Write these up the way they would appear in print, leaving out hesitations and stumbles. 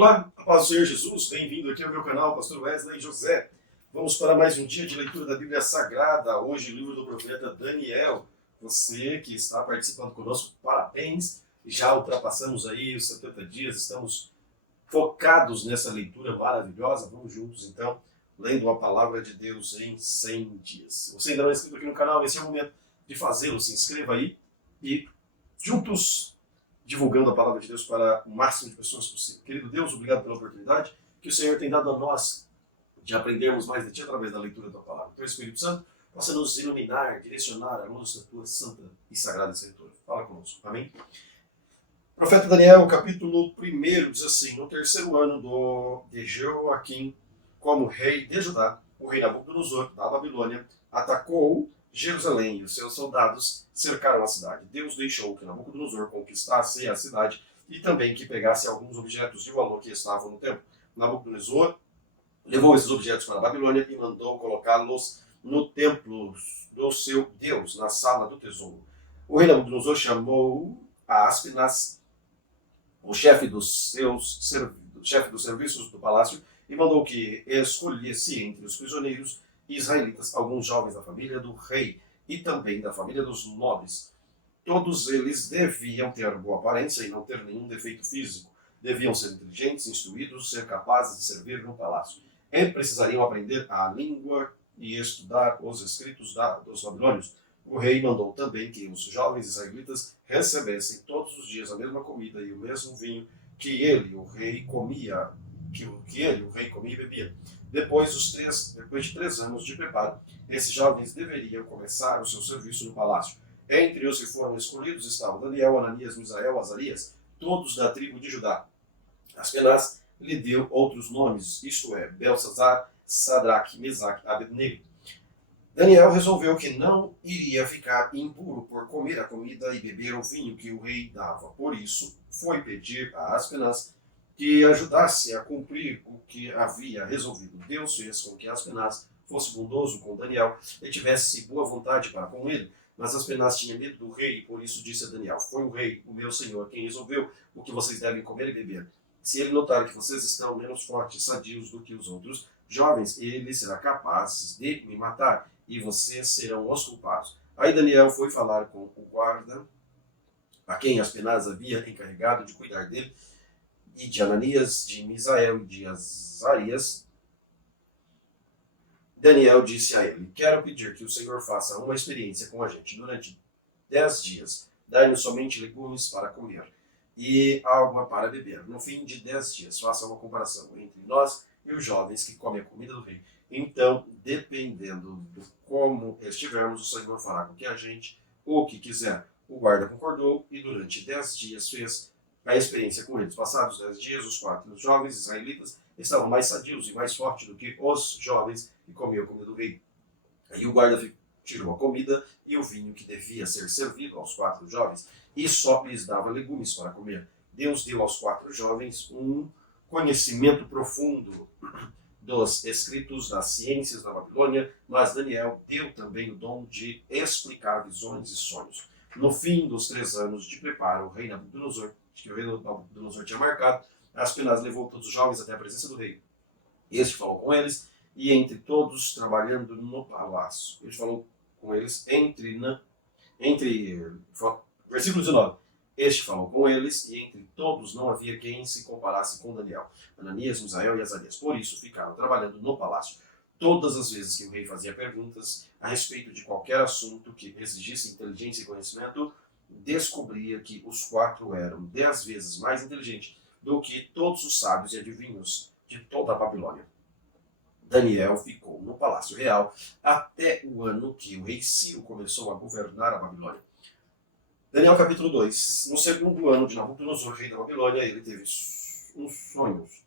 Olá, a paz do Senhor Jesus, bem-vindo aqui ao meu canal, Pastor Wesley José. Vamos para mais um dia de leitura da Bíblia Sagrada, hoje o livro do profeta Daniel. Você que está participando conosco, parabéns, já ultrapassamos aí os 70 dias, estamos focados nessa leitura maravilhosa. Vamos juntos então, lendo a palavra de Deus em 100 dias. Se você ainda não é inscrito aqui no canal, esse é o momento de fazê-lo, se inscreva aí e juntos divulgando a palavra de Deus para o máximo de pessoas possível. Querido Deus, obrigado pela oportunidade que o Senhor tem dado a nós de aprendermos mais de Ti através da leitura da palavra. Que o Espírito Santo possa nos iluminar, direcionar a luz da Tua santa e sagrada Escritura. Fala conosco. Amém? Profeta Daniel, capítulo 1, diz assim: no terceiro ano de Jeoaquim, como rei de Judá, o rei Nabucodonosor, da Babilônia, atacou Jerusalém e os seus soldados cercaram a cidade. Deus deixou que Nabucodonosor conquistasse a cidade e também que pegasse alguns objetos de valor que estavam no templo. Nabucodonosor levou esses objetos para a Babilônia e mandou colocá-los no templo do seu Deus, na sala do tesouro. O rei Nabucodonosor chamou a Aspenaz, o chefe dos serviços do palácio, e mandou que escolhesse entre os prisioneiros israelitas alguns jovens da família do rei e também da família dos nobres. Todos eles deviam ter boa aparência e não ter nenhum defeito físico. Deviam ser inteligentes, instruídos, ser capazes de servir no palácio. E precisariam aprender a língua e estudar os escritos dos babilônios. O rei mandou também que os jovens israelitas recebessem todos os dias a mesma comida e o mesmo vinho que ele, o rei, comia, que ele, o rei, comia e bebia. Depois de 3 anos de preparo, esses jovens deveriam começar o seu serviço no palácio. Entre os que foram escolhidos estavam Daniel, Ananias, Misael, Azarias, todos da tribo de Judá. Aspenaz lhe deu outros nomes, isto é, Belsazar, Sadraque, Mesaque, Abednego. Daniel resolveu que não iria ficar impuro por comer a comida e beber o vinho que o rei dava. Por isso, foi pedir a Aspenaz que ajudasse a cumprir o que havia resolvido. Deus fez com que Aspenaz fosse bondoso com Daniel e tivesse boa vontade para com ele. Mas Aspenaz tinha medo do rei e por isso disse a Daniel: foi o rei, o meu senhor, quem resolveu o que vocês devem comer e beber. Se ele notar que vocês estão menos fortes e sadios do que os outros jovens, ele será capaz de me matar e vocês serão os culpados. Aí Daniel foi falar com o guarda, a quem Aspenaz havia encarregado de cuidar dele, e de Ananias, de Misael e de Azarias. Daniel disse a ele: quero pedir que o Senhor faça uma experiência com a gente durante 10 dias. Dai-nos somente legumes para comer e água para beber. No fim de 10 dias, faça uma comparação entre nós e os jovens que comem a comida do rei. Então, dependendo de como estivermos, o Senhor fará com que a gente o que quiser. O guarda concordou e durante 10 dias fez a experiência com eles. Passados 10 dias, os 4 jovens israelitas estavam mais sadios e mais fortes do que os jovens que comiam a comida do rei. Aí o guarda tirou a comida e o vinho que devia ser servido aos 4 jovens e só lhes dava legumes para comer. Deus deu aos 4 jovens um conhecimento profundo dos escritos das ciências da Babilônia, mas Daniel deu também o dom de explicar visões e sonhos. No fim dos 3 anos de preparo, o rei Nabucodonosor, que o rei Nabucodonosor tinha marcado, Aspenaz levou todos os jovens até a presença do rei. Este falou com eles, e entre todos trabalhando no palácio. Ele falou com eles versículo 19. Este falou com eles, e entre todos não havia quem se comparasse com Daniel, Ananias, Misael e Azarias. Por isso ficaram trabalhando no palácio. Todas as vezes que o rei fazia perguntas a respeito de qualquer assunto que exigisse inteligência e conhecimento, descobria que os 4 eram 10 vezes mais inteligentes do que todos os sábios e adivinhos de toda a Babilônia. Daniel ficou no Palácio Real até o ano que o rei Ciro começou a governar a Babilônia. Daniel capítulo 2. No segundo ano de Nabucodonosor, rei da Babilônia, ele teve uns sonhos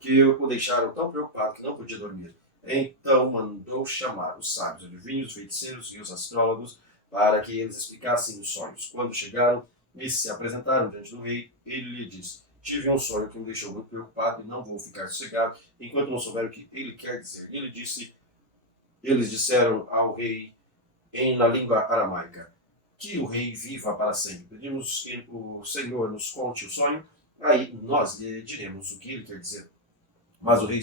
que o deixaram tão preocupado que não podia dormir. Então mandou chamar os sábios, adivinhos, os feiticeiros e os astrólogos para que eles explicassem os sonhos. Quando chegaram e se apresentaram diante do rei, ele lhe disse: tive um sonho que me deixou muito preocupado e não vou ficar sossegado enquanto não souber o que ele quer dizer. E eles disseram ao rei na língua aramaica: que o rei viva para sempre. Pedimos que o Senhor nos conte o sonho Aí nós lhe diremos o que ele quer dizer. Mas o rei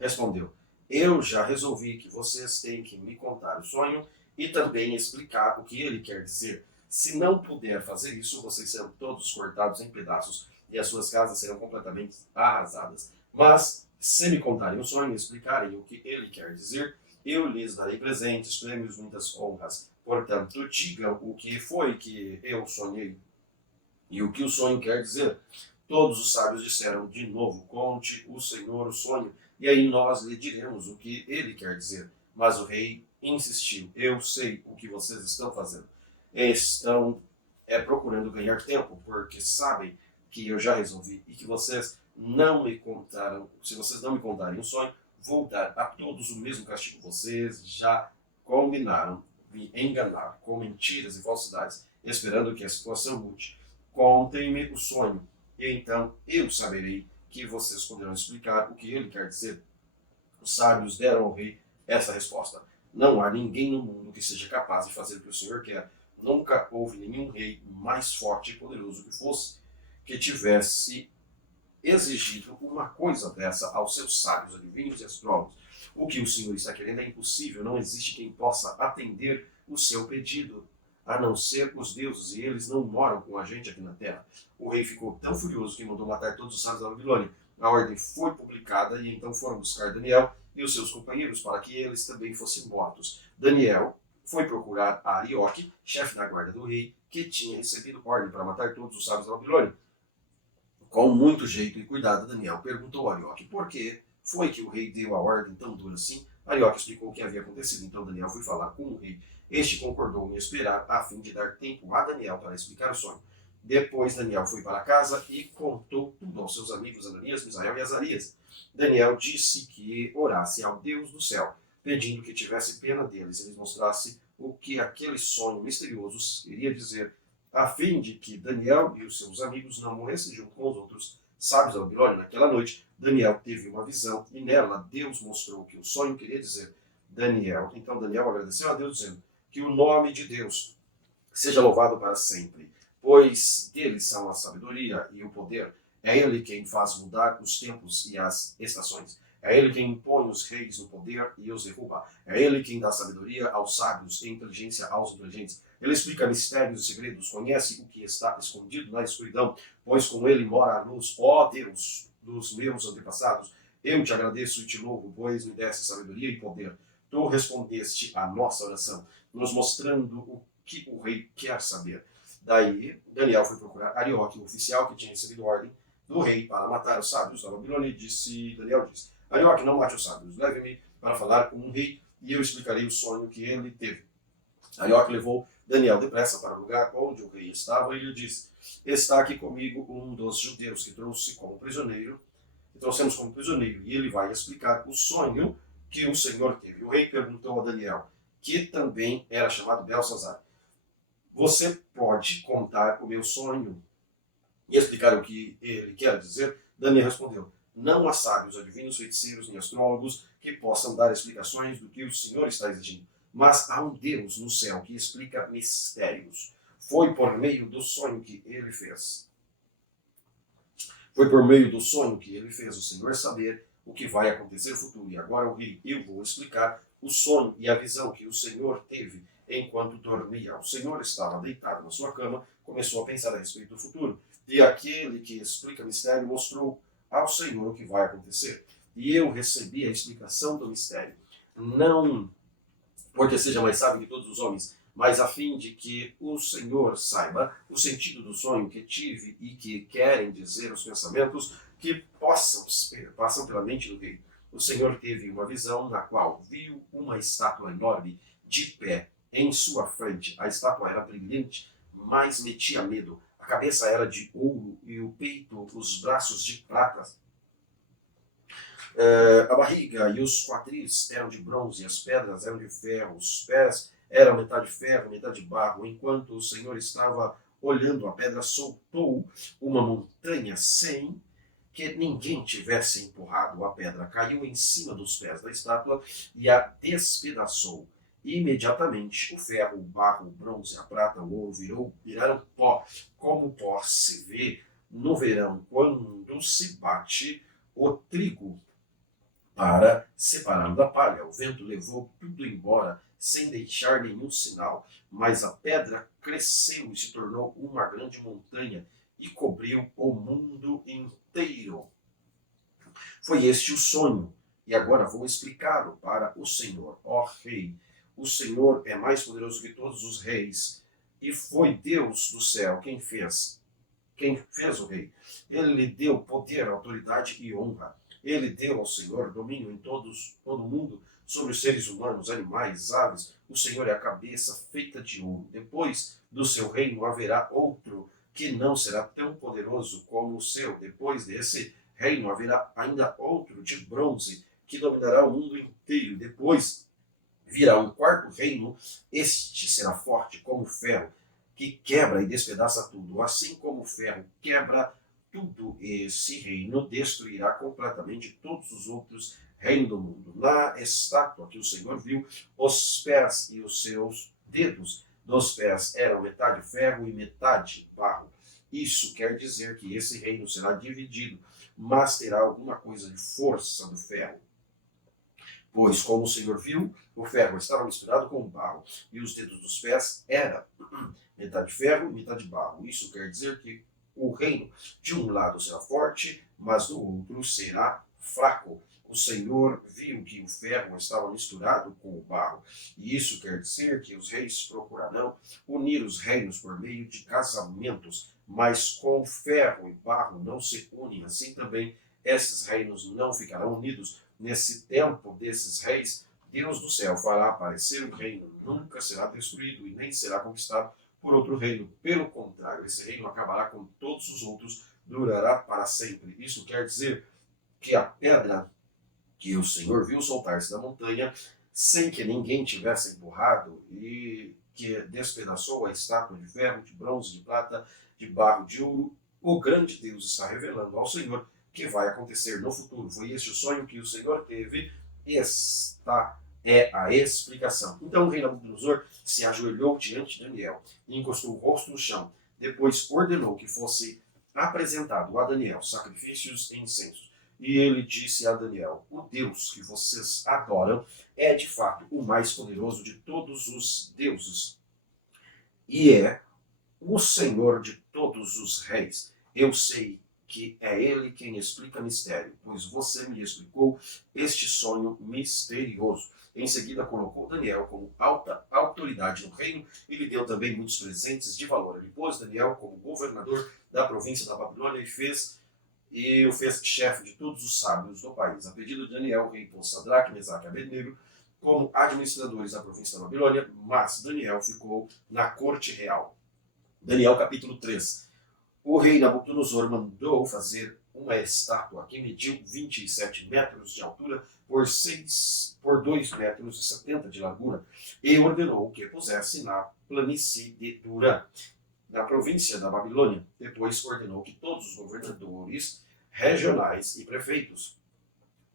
respondeu: eu já resolvi que vocês têm que me contar o sonho e também explicar o que ele quer dizer. Se não puder fazer isso, vocês serão todos cortados em pedaços e as suas casas serão completamente arrasadas. Mas, se me contarem o sonho e explicarem o que ele quer dizer, eu lhes darei presentes, prêmios, muitas honras. Portanto, digam o que foi que eu sonhei e o que o sonho quer dizer. Todos os sábios disseram de novo: conte o Senhor o sonho, e aí nós lhe diremos o que ele quer dizer. Mas o rei insistiu: eu sei o que vocês estão fazendo. Estão procurando ganhar tempo, porque sabem que eu já resolvi e que vocês não me contaram. Se vocês não me contarem o sonho, vou dar a todos o mesmo castigo. Vocês já combinaram me enganar com mentiras e falsidades, esperando que a situação mude. Contem-me o sonho, e então eu saberei que vocês poderão explicar o que ele quer dizer. Os sábios deram ao rei essa resposta: não há ninguém no mundo que seja capaz de fazer o que o Senhor quer. Nunca houve nenhum rei mais forte e poderoso que fosse, que tivesse exigido uma coisa dessa aos seus sábios, adivinhos e astrólogos. O que o Senhor está querendo é impossível, não existe quem possa atender o seu pedido, a não ser os deuses, e eles não moram com a gente aqui na terra. O rei ficou tão furioso que mandou matar todos os sábios da Babilônia. A ordem foi publicada e então foram buscar Daniel e os seus companheiros para que eles também fossem mortos. Daniel foi procurar Arioque, chefe da guarda do rei, que tinha recebido ordem para matar todos os sábios da Babilônia. Com muito jeito e cuidado, Daniel perguntou a Arioque por que foi que o rei deu a ordem tão dura assim. Arioque explicou o que havia acontecido, então Daniel foi falar com o rei. Este concordou em esperar, a fim de dar tempo a Daniel para explicar o sonho. Depois Daniel foi para casa e contou tudo aos seus amigos Ananias, Misael e Azarias. Daniel disse que orasse ao Deus do céu, pedindo que tivesse pena deles e lhes mostrasse o que aquele sonho misterioso queria dizer, a fim de que Daniel e os seus amigos não morressem junto com os outros sábios da Babilônia. Naquela noite, Daniel teve uma visão e nela Deus mostrou o que o sonho queria dizer. Então Daniel agradeceu a Deus, dizendo: que o nome de Deus seja louvado para sempre, pois dele são a sabedoria e o poder. É ele quem faz mudar os tempos e as estações. É ele quem impõe os reis no poder e os derruba. É ele quem dá sabedoria aos sábios e inteligência aos inteligentes. Ele explica mistérios e segredos, conhece o que está escondido na escuridão, pois com ele mora a luz. Ó Deus dos meus antepassados, eu te agradeço e te louvo, pois me deste sabedoria e poder. Tu respondeste à nossa oração, nos mostrando o que o rei quer saber. Daí, Daniel foi procurar Arioque, o oficial que tinha recebido ordem do rei para matar os sábios da Babilônia, e Daniel disse: Arioque, não mate os sábios, leve-me para falar com o rei e eu explicarei o sonho que ele teve. Arioque levou Daniel depressa para o lugar onde o rei estava e lhe disse: está aqui comigo um dos judeus que trouxemos como prisioneiro, e ele vai explicar o sonho que o Senhor teve. O rei perguntou a Daniel, que também era chamado Belsazar: você pode contar o meu sonho e explicar o que ele quer dizer? Daniel respondeu: não há sábios, adivinhos, feiticeiros nem astrólogos que possam dar explicações do que o Senhor está exigindo. Mas há um Deus no céu que explica mistérios. Foi por meio do sonho que ele fez. Foi por meio do sonho que ele fez o Senhor saber o que vai acontecer no futuro. E agora o rei, eu vou explicar o sonho e a visão que o Senhor teve enquanto dormia. O Senhor estava deitado na sua cama, começou a pensar a respeito do futuro. E aquele que explica mistério mostrou ao Senhor o que vai acontecer. E eu recebi a explicação do mistério. Não porque seja mais sábio que todos os homens, mas a fim de que o Senhor saiba o sentido do sonho que tive e que querem dizer os pensamentos que passam pela mente do rei. O Senhor teve uma visão na qual viu uma estátua enorme de pé em sua frente. A estátua era brilhante, mas metia medo. A cabeça era de ouro e o peito, os braços de prata. A barriga e os quadris eram de bronze, as pedras eram de ferro, os pés eram metade ferro, metade barro. Enquanto o Senhor estava olhando, a pedra soltou uma montanha sem que ninguém tivesse empurrado. A pedra caiu em cima dos pés da estátua e a despedaçou. Imediatamente o ferro, o barro, o bronze, a prata, o ouro viraram pó. Como pó se vê no verão, quando se bate o trigo para separá-lo da palha. O vento levou tudo embora, sem deixar nenhum sinal, mas a pedra cresceu e se tornou uma grande montanha e cobriu o mundo inteiro. Foi este o sonho, e agora vou explicá-lo para o Senhor. Ó Rei, o Senhor é mais poderoso que todos os reis, e foi Deus do céu quem fez o rei. Ele lhe deu poder, autoridade e honra. Ele deu ao Senhor domínio em todo o mundo, sobre os seres humanos, animais, aves. O Senhor é a cabeça feita de ouro. Depois do seu reino haverá outro que não será tão poderoso como o seu. Depois desse reino haverá ainda outro de bronze que dominará o mundo inteiro. Depois virá um quarto reino. Este será forte como ferro, que quebra e despedaça tudo. Assim como o ferro quebra tudo, esse reino destruirá completamente todos os outros reinos do mundo. Na estátua que o Senhor viu, os pés e os seus dedos dos pés eram metade ferro e metade barro. Isso quer dizer que esse reino será dividido, mas terá alguma coisa de força do ferro. Pois, como o Senhor viu, o ferro estava misturado com o barro, e os dedos dos pés eram metade ferro e metade barro. Isso quer dizer que o reino de um lado será forte, mas do outro será fraco. O Senhor viu que o ferro estava misturado com o barro, e isso quer dizer que os reis procurarão unir os reinos por meio de casamentos, mas com ferro e barro não se unem. Assim também esses reinos não ficarão unidos. Nesse tempo desses reis, Deus do céu fará aparecer um reino, nunca será destruído e nem será conquistado por outro reino. Pelo contrário, esse reino acabará com todos os outros, durará para sempre. Isso quer dizer que a pedra que o Senhor viu soltar-se da montanha, sem que ninguém tivesse empurrado, e que despedaçou a estátua de ferro, de bronze, de prata, de barro, de ouro, o grande Deus está revelando ao Senhor que vai acontecer no futuro. Foi este o sonho que o Senhor teve, e esta é a explicação. Então o rei Nabucodonosor se ajoelhou diante de Daniel e encostou o rosto no chão. Depois ordenou que fosse apresentado a Daniel sacrifícios e incensos. E ele disse a Daniel: o Deus que vocês adoram é de fato o mais poderoso de todos os deuses e é o Senhor de todos os reis. Eu sei que é ele quem explica mistério, pois você me explicou este sonho misterioso. Em seguida, colocou Daniel como alta autoridade no reino e lhe deu também muitos presentes de valor. Ele pôs Daniel como governador da província da Babilônia e o fez chefe de todos os sábios do país. A pedido de Daniel, o rei pôs Sadraque, Mesaque e Abednego como administradores da província da Babilônia, mas Daniel ficou na corte real. Daniel capítulo 3. O rei Nabucodonosor mandou fazer uma estátua que mediu 27 metros de altura por 2 metros e 70 de largura, e ordenou que pusesse na planície de Dura, na província da Babilônia. Depois ordenou que todos os governadores regionais e prefeitos,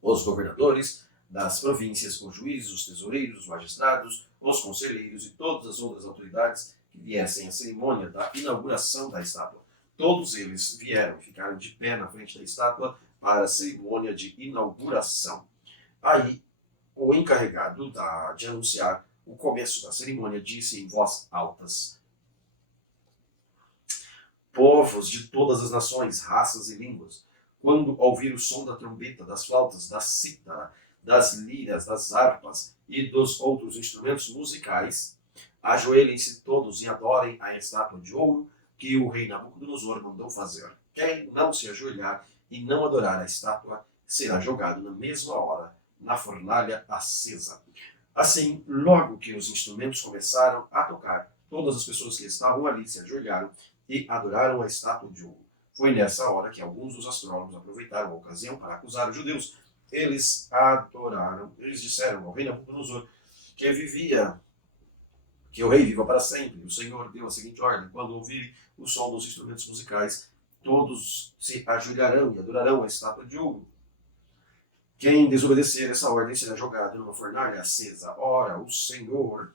os governadores das províncias, os juízes, os tesoureiros, os magistrados, os conselheiros e todas as outras autoridades que viessem à cerimônia da inauguração da estátua. Todos eles vieram e ficaram de pé na frente da estátua para a cerimônia de inauguração. Aí, o encarregado de anunciar o começo da cerimônia disse em voz altas: povos de todas as nações, raças e línguas, quando ouvir o som da trombeta, das flautas, da cítara, das liras, das harpas e dos outros instrumentos musicais, ajoelhem-se todos e adorem a estátua de ouro que o rei Nabucodonosor mandou fazer. Quem não se ajoelhar e não adorar a estátua será jogado na mesma hora na fornalha acesa. Assim, logo que os instrumentos começaram a tocar, todas as pessoas que estavam ali se ajoelharam e adoraram a estátua de ouro. Foi nessa hora que alguns dos astrólogos aproveitaram a ocasião para acusar os judeus. Eles disseram ao rei Nabucodonosor que o rei viva para sempre. O Senhor deu a seguinte ordem: quando ouvirem o som dos instrumentos musicais, todos se ajoelharão e adorarão a estátua de ouro. Quem desobedecer essa ordem será jogado numa fornalha acesa. Ora, o Senhor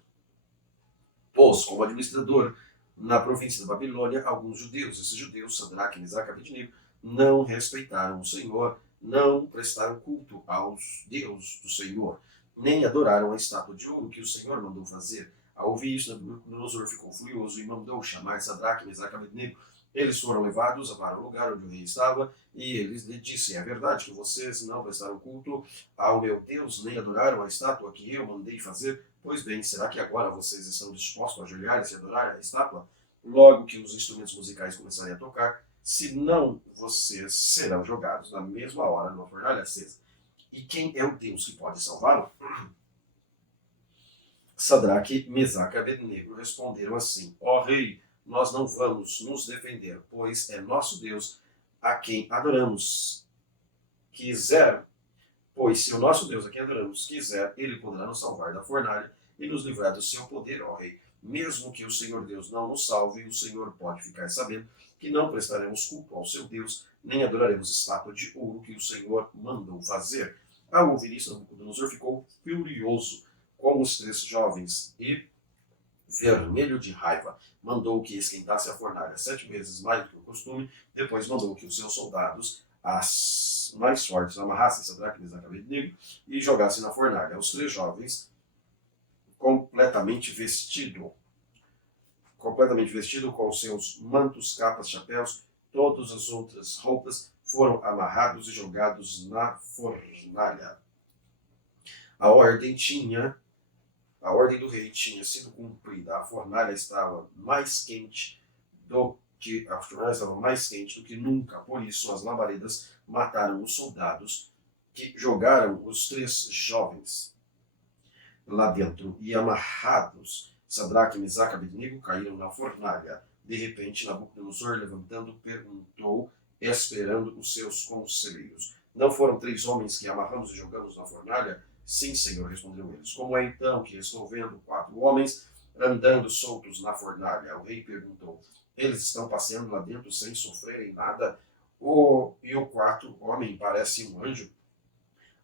pôs como administrador na província da Babilônia alguns judeus. Esses judeus, Sadraque, Mesaque e Abednego, não respeitaram o Senhor, não prestaram culto aos deuses do Senhor, nem adoraram a estátua de ouro que o Senhor mandou fazer. Ao ouvir isso, Nabucodonosor ficou furioso e mandou chamar Sadraque, Mesaque e Abednego. Eles foram levados para o lugar onde o rei estava, e eles lhe disse: é verdade que vocês não prestaram culto ao meu Deus, nem adoraram a estátua que eu mandei fazer? Pois bem, será que agora vocês estão dispostos a ajoelhar-se e adorar a estátua? Logo que os instrumentos musicais começarem a tocar, se não, vocês serão jogados na mesma hora numa fornalha acesa. E quem é o Deus que pode salvá-lo? Sadraque, Mesaque e Abednego responderam assim: ó rei, nós não vamos nos defender, pois é nosso Deus a quem adoramos. Pois se o nosso Deus a quem adoramos quiser, ele poderá nos salvar da fornalha e nos livrar do seu poder, ó rei. Mesmo que o Senhor Deus não nos salve, o Senhor pode ficar sabendo que não prestaremos culto ao seu Deus, nem adoraremos estátua de ouro que o Senhor mandou fazer. Ao ouvir isso, Nabucodonosor ficou furioso com os 3 jovens e, vermelho de raiva, mandou que esquentasse a fornalha 7 vezes mais do que o costume. Depois mandou que os seus soldados, as mais fortes, amarrassem Sadraque, Mesaque e Abednego e jogassem na fornalha. Os 3 jovens, completamente vestido com seus mantos, capas, chapéus, todas as outras roupas, foram amarrados e jogados na fornalha. A ordem do rei tinha sido cumprida. A fornalha estava mais quente do que nunca. Por isso, as labaredas mataram os soldados que jogaram os 3 jovens lá dentro, e amarrados, Sadraque, Mesaque e Abednego caíram na fornalha. De repente, Nabucodonosor, levantando, perguntou, esperando os seus conselheiros: não foram 3 homens que amarramos e jogamos na fornalha? Sim, Senhor, responderam eles. Como é então que estou vendo 4 homens andando soltos na fornalha? O rei perguntou: eles estão passeando lá dentro sem sofrerem nada? E o 4º homem parece um anjo?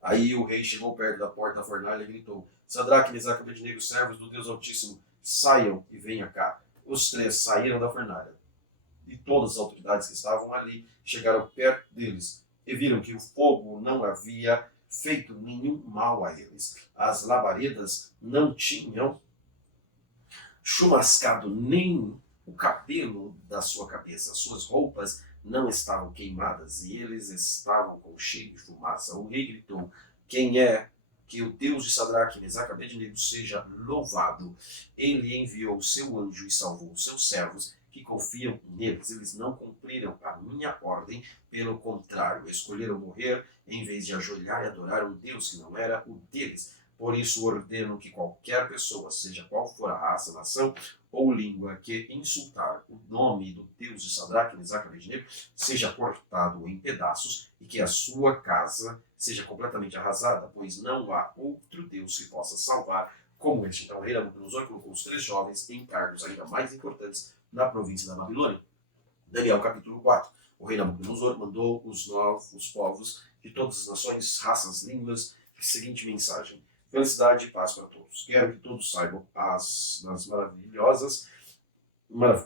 Aí o rei chegou perto da porta da fornalha e gritou: Sadraque, Mesaque e Abednego, servos do Deus Altíssimo, saiam e venham cá. Os 3 saíram da fornalha, e todas as autoridades que estavam ali chegaram perto deles e viram que o fogo não havia feito nenhum mal a eles. As labaredas não tinham chumascado nem o cabelo da sua cabeça. Suas roupas não estavam queimadas e eles estavam com cheiro de fumaça. O rei gritou: quem é que o Deus de Sadraque, Mesaque e Abednego seja louvado? Ele enviou o seu anjo e salvou os seus servos que confiam neles. Eles não cumpriram a minha ordem, pelo contrário, escolheram morrer em vez de ajoelhar e adorar um Deus que não era o deles. Por isso ordeno que qualquer pessoa, seja qual for a raça, nação ou língua, que insultar o nome do Deus de Sadraque, Mesaque e Abednego, seja cortado em pedaços e que a sua casa seja completamente arrasada, pois não há outro Deus que possa salvar como este. Então o rei Nabucodonosor colocou os 3 jovens em cargos ainda mais importantes na província da Babilônia. Daniel capítulo 4. O rei Nabucodonosor mandou os novos povos de todas as nações, raças, línguas, a seguinte mensagem: felicidade e paz para todos. Quero que todos saibam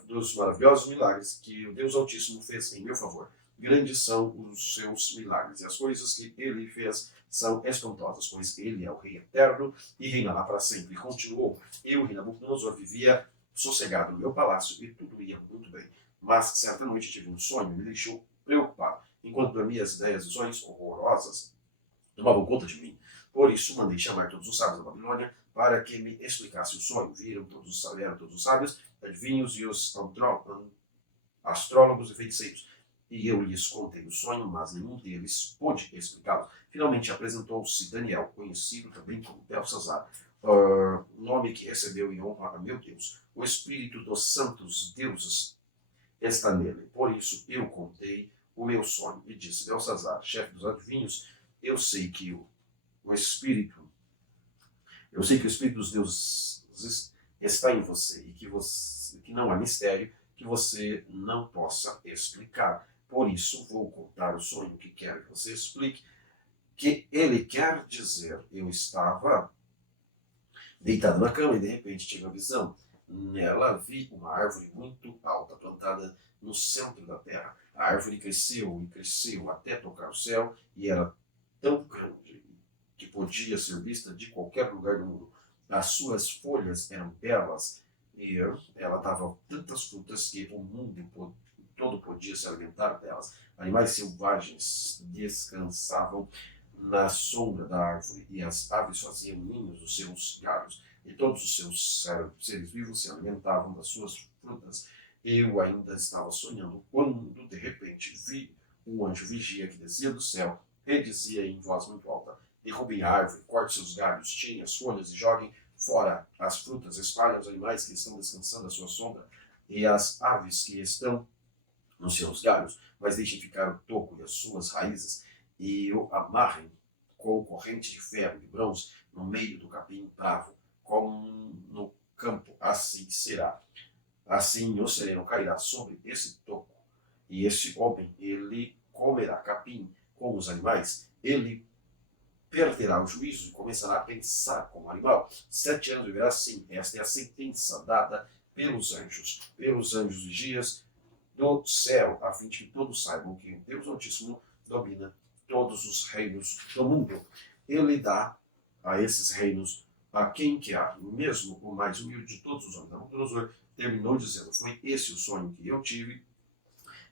dos maravilhosos milagres que o Deus Altíssimo fez em meu favor. Grandes são os seus milagres, e as coisas que ele fez são espantosas, pois ele é o Rei eterno e reinará para sempre. E continuou: eu, rei Nabucodonosor, vivia sossegado no meu palácio e tudo ia muito bem. Mas certa noite tive um sonho e me deixou preocupado. Enquanto dormia, as ideias e sonhos horrorosas tomavam conta de mim. Por isso mandei chamar todos os sábios da Babilônia para que me explicasse o sonho. Vieram todos os sábios, adivinhos e os astrólogos e feiticeiros. E eu lhes contei o sonho, mas nenhum deles pôde explicá-lo. Finalmente apresentou-se Daniel, conhecido também como Belsazar, nome que recebeu em honra a meu Deus. O espírito dos santos deuses está nele. Por isso eu contei o meu sonho e disse: Belsazar, chefe dos adivinhos, eu sei que o espírito dos deuses está em você e que não há mistério que você não possa explicar. Por isso vou contar o sonho que quero que você explique. Que ele quer dizer: eu estava deitado na cama e de repente tive uma visão. nela vi uma árvore muito alta, plantada no centro da terra. A árvore cresceu e cresceu até tocar o céu e era tão grande que podia ser vista de qualquer lugar do mundo. As suas folhas eram belas e ela dava tantas frutas que o mundo todo podia se alimentar delas. Animais selvagens descansavam na sombra da árvore e as aves faziam ninhos nos seus galhos. E todos os seus seres vivos se alimentavam das suas frutas. Eu ainda estava sonhando quando, de repente, vi um anjo vigia que descia do céu e dizia em voz muito alta: derrubem a árvore, corte seus galhos, tirem as folhas e joguem fora as frutas, espalhem os animais que estão descansando à sua sombra e as aves que estão nos seus galhos, mas deixem ficar o toco e as suas raízes e o amarrem com corrente de ferro e de bronze no meio do capim bravo, como no campo. Assim será. Assim o sereno cairá sobre esse toco, e esse homem, ele comerá capim como os animais, ele perderá o juízo e começará a pensar como animal. 7 anos viverá assim. Esta é a sentença dada pelos anjos vigias do céu, a fim de que todos saibam que o Deus Altíssimo domina todos os reinos do mundo. Ele dá a esses reinos a quem quer, mesmo o mais humilde de todos os homens. Nabucodonosor terminou dizendo: foi esse o sonho que eu tive,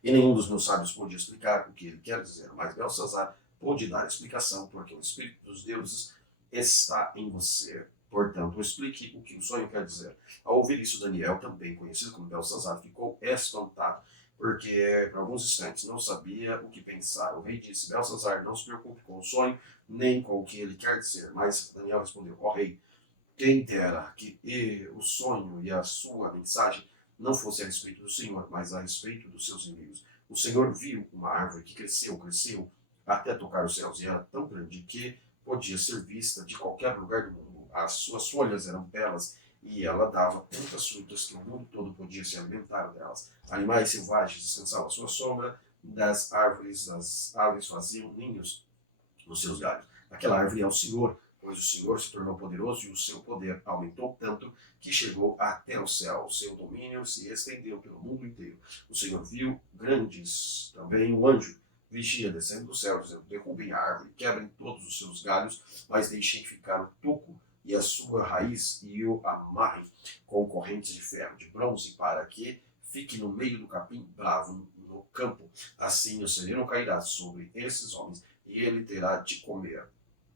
e nenhum dos meus sábios podia explicar o que ele quer dizer, mas Belsazar pôde dar a explicação, porque o Espírito dos deuses está em você. Portanto, explique o que o sonho quer dizer. Ao ouvir isso, Daniel, também conhecido como Belsazar, ficou espantado, porque por alguns instantes não sabia o que pensar. O rei disse: Belsazar, não se preocupe com o sonho, nem com o que ele quer dizer. Mas Daniel respondeu: ó rei, quem dera que o sonho e a sua mensagem não fosse a respeito do Senhor, mas a respeito dos seus inimigos. O Senhor viu uma árvore que cresceu até tocar os céus, e era tão grande que podia ser vista de qualquer lugar do mundo. As suas folhas eram belas e ela dava tantas frutas que o mundo todo podia se alimentar delas. Animais selvagens descansavam à sua sombra, das árvores as aves faziam ninhos nos seus galhos. Aquela árvore é o Senhor, pois o Senhor se tornou poderoso e o seu poder aumentou tanto que chegou até o céu. O seu domínio se estendeu pelo mundo inteiro. O Senhor viu grandes também o anjo vigia descendo do céu, dizendo: derrubem a árvore, quebrem todos os seus galhos, mas deixem ficar o toco e a sua raiz e o amarrem com correntes de ferro, de bronze, para que fique no meio do capim bravo no campo. Assim o sereno cairá sobre esses homens e ele terá de comer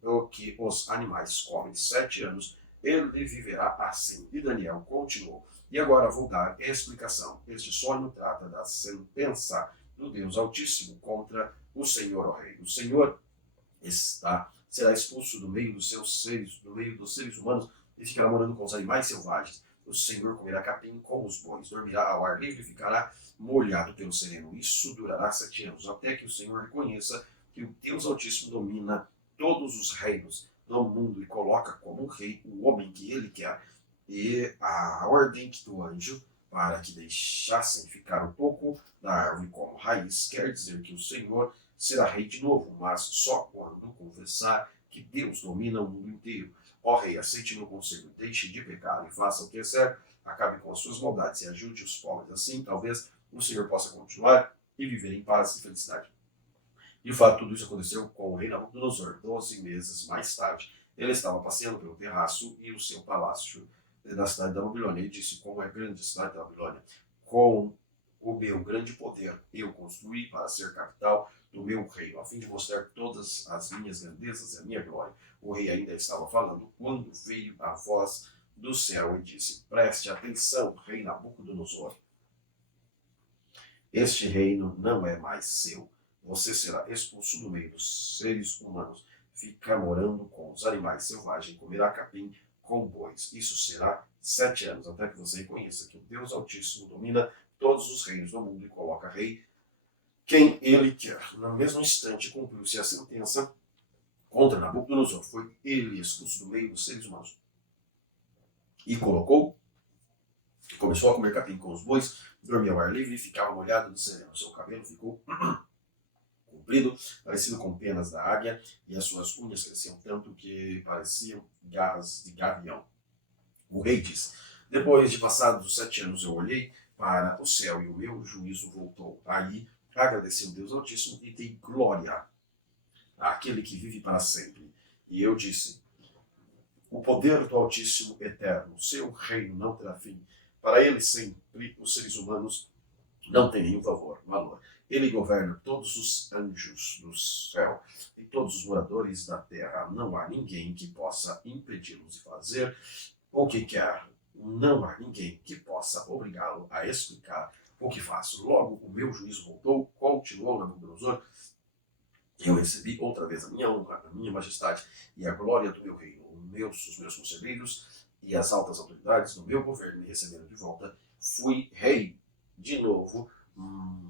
o que os animais comem. 7 anos ele viverá assim. E Daniel continuou: e agora vou dar explicação. Este sonho trata da sentença do Deus Altíssimo contra o Senhor, ó Rei. O Senhor será expulso do meio dos seres humanos, e ficará morando com os animais selvagens. O Senhor comerá capim com os bois, dormirá ao ar livre e ficará molhado pelo sereno. Isso durará 7 anos, até que o Senhor reconheça que o Deus Altíssimo domina todos os reinos do mundo e coloca como rei o homem que ele quer. E a ordem do anjo para que deixassem ficar um pouco da árvore como raiz quer dizer que o Senhor será rei de novo, mas só quando confessar que Deus domina o mundo inteiro. Ó rei, aceite meu conselho, deixe de pecar e faça o que é certo, acabe com as suas maldades e ajude os pobres. Assim, talvez o Senhor possa continuar e viver em paz e felicidade. De fato, tudo isso aconteceu com o rei Nabucodonosor. 12 meses mais tarde, ele estava passeando pelo terraço e o seu palácio da cidade da Babilônia. Ele disse: como é grande a cidade da Babilônia, com o meu grande poder eu construí para ser capital do meu reino, a fim de mostrar todas as minhas grandezas e a minha glória. O rei ainda estava falando quando veio a voz do céu e disse: preste atenção, rei Nabucodonosor. Este reino não é mais seu. Você será expulso do meio dos seres humanos, fica morando com os animais selvagens, comerá capim com bois. Isso será 7 anos, até que você reconheça que o Deus Altíssimo domina todos os reinos do mundo e coloca rei quem ele quer. No mesmo instante, cumpriu-se a sentença contra Nabucodonosor. Foi ele expulso do meio dos seres humanos. E começou a comer capim com os bois, dormia ao ar livre e ficava molhado no sereno. Seu cabelo ficou comprido, parecido com penas da águia, e as suas unhas cresciam tanto que pareciam garras de gavião. O rei disse: Depois de passados os 7 anos, eu olhei para o céu e o meu juízo voltou. Aí agradeci ao Deus Altíssimo e dei glória àquele que vive para sempre. E eu disse: o poder do Altíssimo eterno, seu reino não terá fim. Para ele sempre os seres humanos não têm nenhum valor. Ele governa todos os anjos do céu e todos os moradores da terra. Não há ninguém que possa impedi-los de fazer o que quer. Não há ninguém que possa obrigá-lo a explicar o que faz. Logo, o meu juízo voltou, continuou Nabucodonosor. Eu recebi outra vez a minha honra, a minha majestade e a glória do meu reino. Os meus conselheiros e as altas autoridades do meu governo me receberam de volta. Fui rei de novo,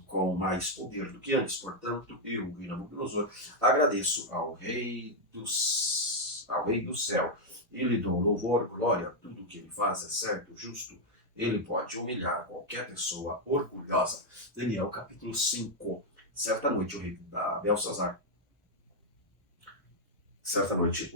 com mais poder do que antes. Portanto, eu, rei Nabucodonosor, agradeço ao rei do céu. Ele dou louvor, glória, tudo o que ele faz é certo, justo. Ele pode humilhar qualquer pessoa orgulhosa. Daniel, capítulo 5. Certa noite, o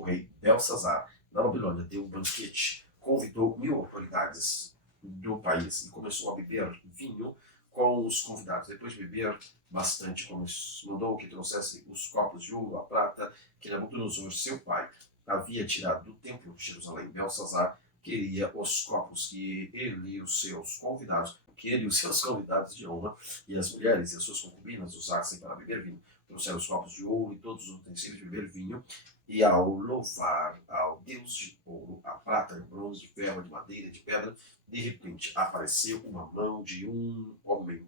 rei Belsazar, da Babilônia, deu um banquete, convidou 1000 autoridades do país e começou a beber vinho com os convidados. Depois de beber bastante, mandou que trouxesse os copos de ouro, a prata, que Nabucodonosor, seu pai, havia tirado do templo de Jerusalém. Belsazar queria os copos que ele e os seus convidados de honra e as mulheres e as suas concubinas usassem para beber vinho. Trouxeram os copos de ouro e todos os utensílios de beber vinho, e ao louvar ao Deus de ouro, a prata, o bronze, de ferro, de madeira, de pedra, de repente apareceu uma mão de um homem,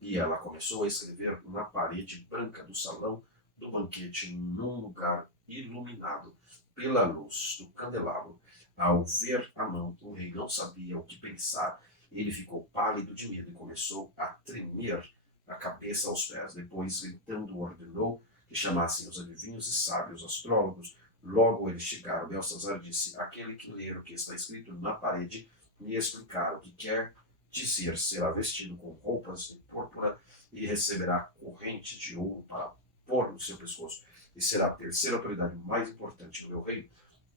e ela começou a escrever na parede branca do salão do banquete, num lugar iluminado pela luz do candelabro. Ao ver a mão, o rei não sabia o que pensar. Ele ficou pálido de medo e começou a tremer a cabeça aos pés. Depois, gritando, ordenou que chamassem os adivinhos e sábios, astrólogos. Logo eles chegaram. Belsazar disse: aquele que ler o que está escrito na parede e explicar o que quer dizer será vestido com roupas de púrpura e receberá corrente de ouro para pôr no seu pescoço, e será a terceira autoridade mais importante no meu reino.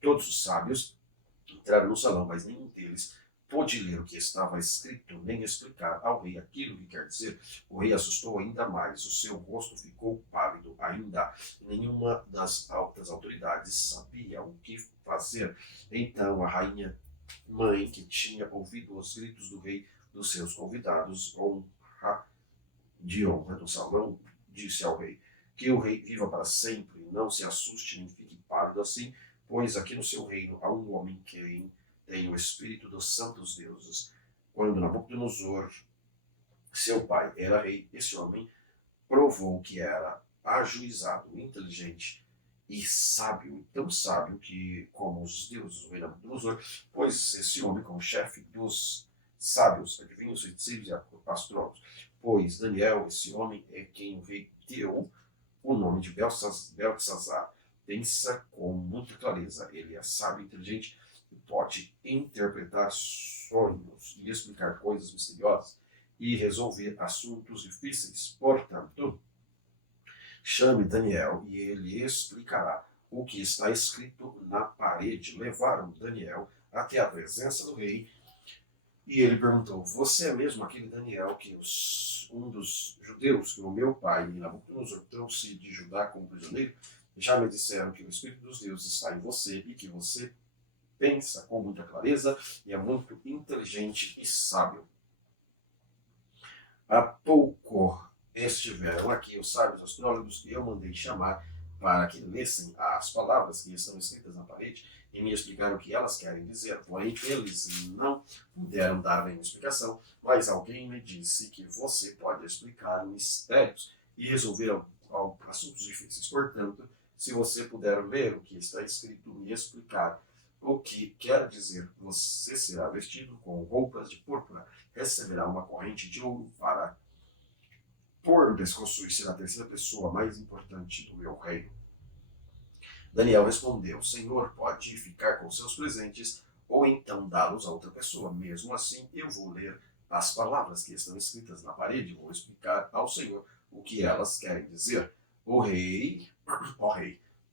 Todos os sábios entraram no salão, mas nenhum deles pôde ler o que estava escrito, nem explicar ao rei aquilo que quer dizer. O rei assustou ainda mais, o seu rosto ficou pálido ainda. Nenhuma das altas autoridades sabia o que fazer. Então a rainha mãe, que tinha ouvido os gritos do rei dos seus convidados de honra do salão, disse ao rei: que o rei viva para sempre, não se assuste nem fique pálido assim, pois aqui no seu reino há um homem que tem o espírito dos santos deuses. Quando Nabucodonosor, seu pai, era rei, esse homem provou que era ajuizado, inteligente e sábio, tão sábio que, como os deuses, o rei Nabucodonosor, pois esse homem como chefe dos sábios, adivinhos, feiticeiros e astrólogos. Pois Daniel, esse homem, é quem o rei deu o nome de Belsazar. Pensa com muita clareza. Ele é sábio e inteligente e pode interpretar sonhos e explicar coisas misteriosas e resolver assuntos difíceis. Portanto, chame Daniel e ele explicará o que está escrito na parede. Levaram Daniel até a presença do rei e ele perguntou: você é mesmo aquele Daniel que um dos judeus que o meu pai Nabucodonosor trouxe de Judá como prisioneiro? Já me disseram que o Espírito dos deuses está em você e que você pensa com muita clareza e é muito inteligente e sábio. Há pouco estiveram aqui os sábios astrólogos que eu mandei chamar para que lessem as palavras que estão escritas na parede e me explicaram o que elas querem dizer. Porém, eles não puderam dar nenhuma explicação, mas alguém me disse que você pode explicar mistérios e resolver assuntos difíceis. Portanto, se você puder ler o que está escrito e me explicar o que quer dizer, você será vestido com roupas de púrpura, receberá uma corrente de ouro para pôr no pescoço e será a terceira pessoa mais importante do meu reino. Daniel respondeu: Senhor, pode ficar com seus presentes ou então dá-los a outra pessoa. Mesmo assim, eu vou ler as palavras que estão escritas na parede e vou explicar ao Senhor o que elas querem dizer. Ó rei,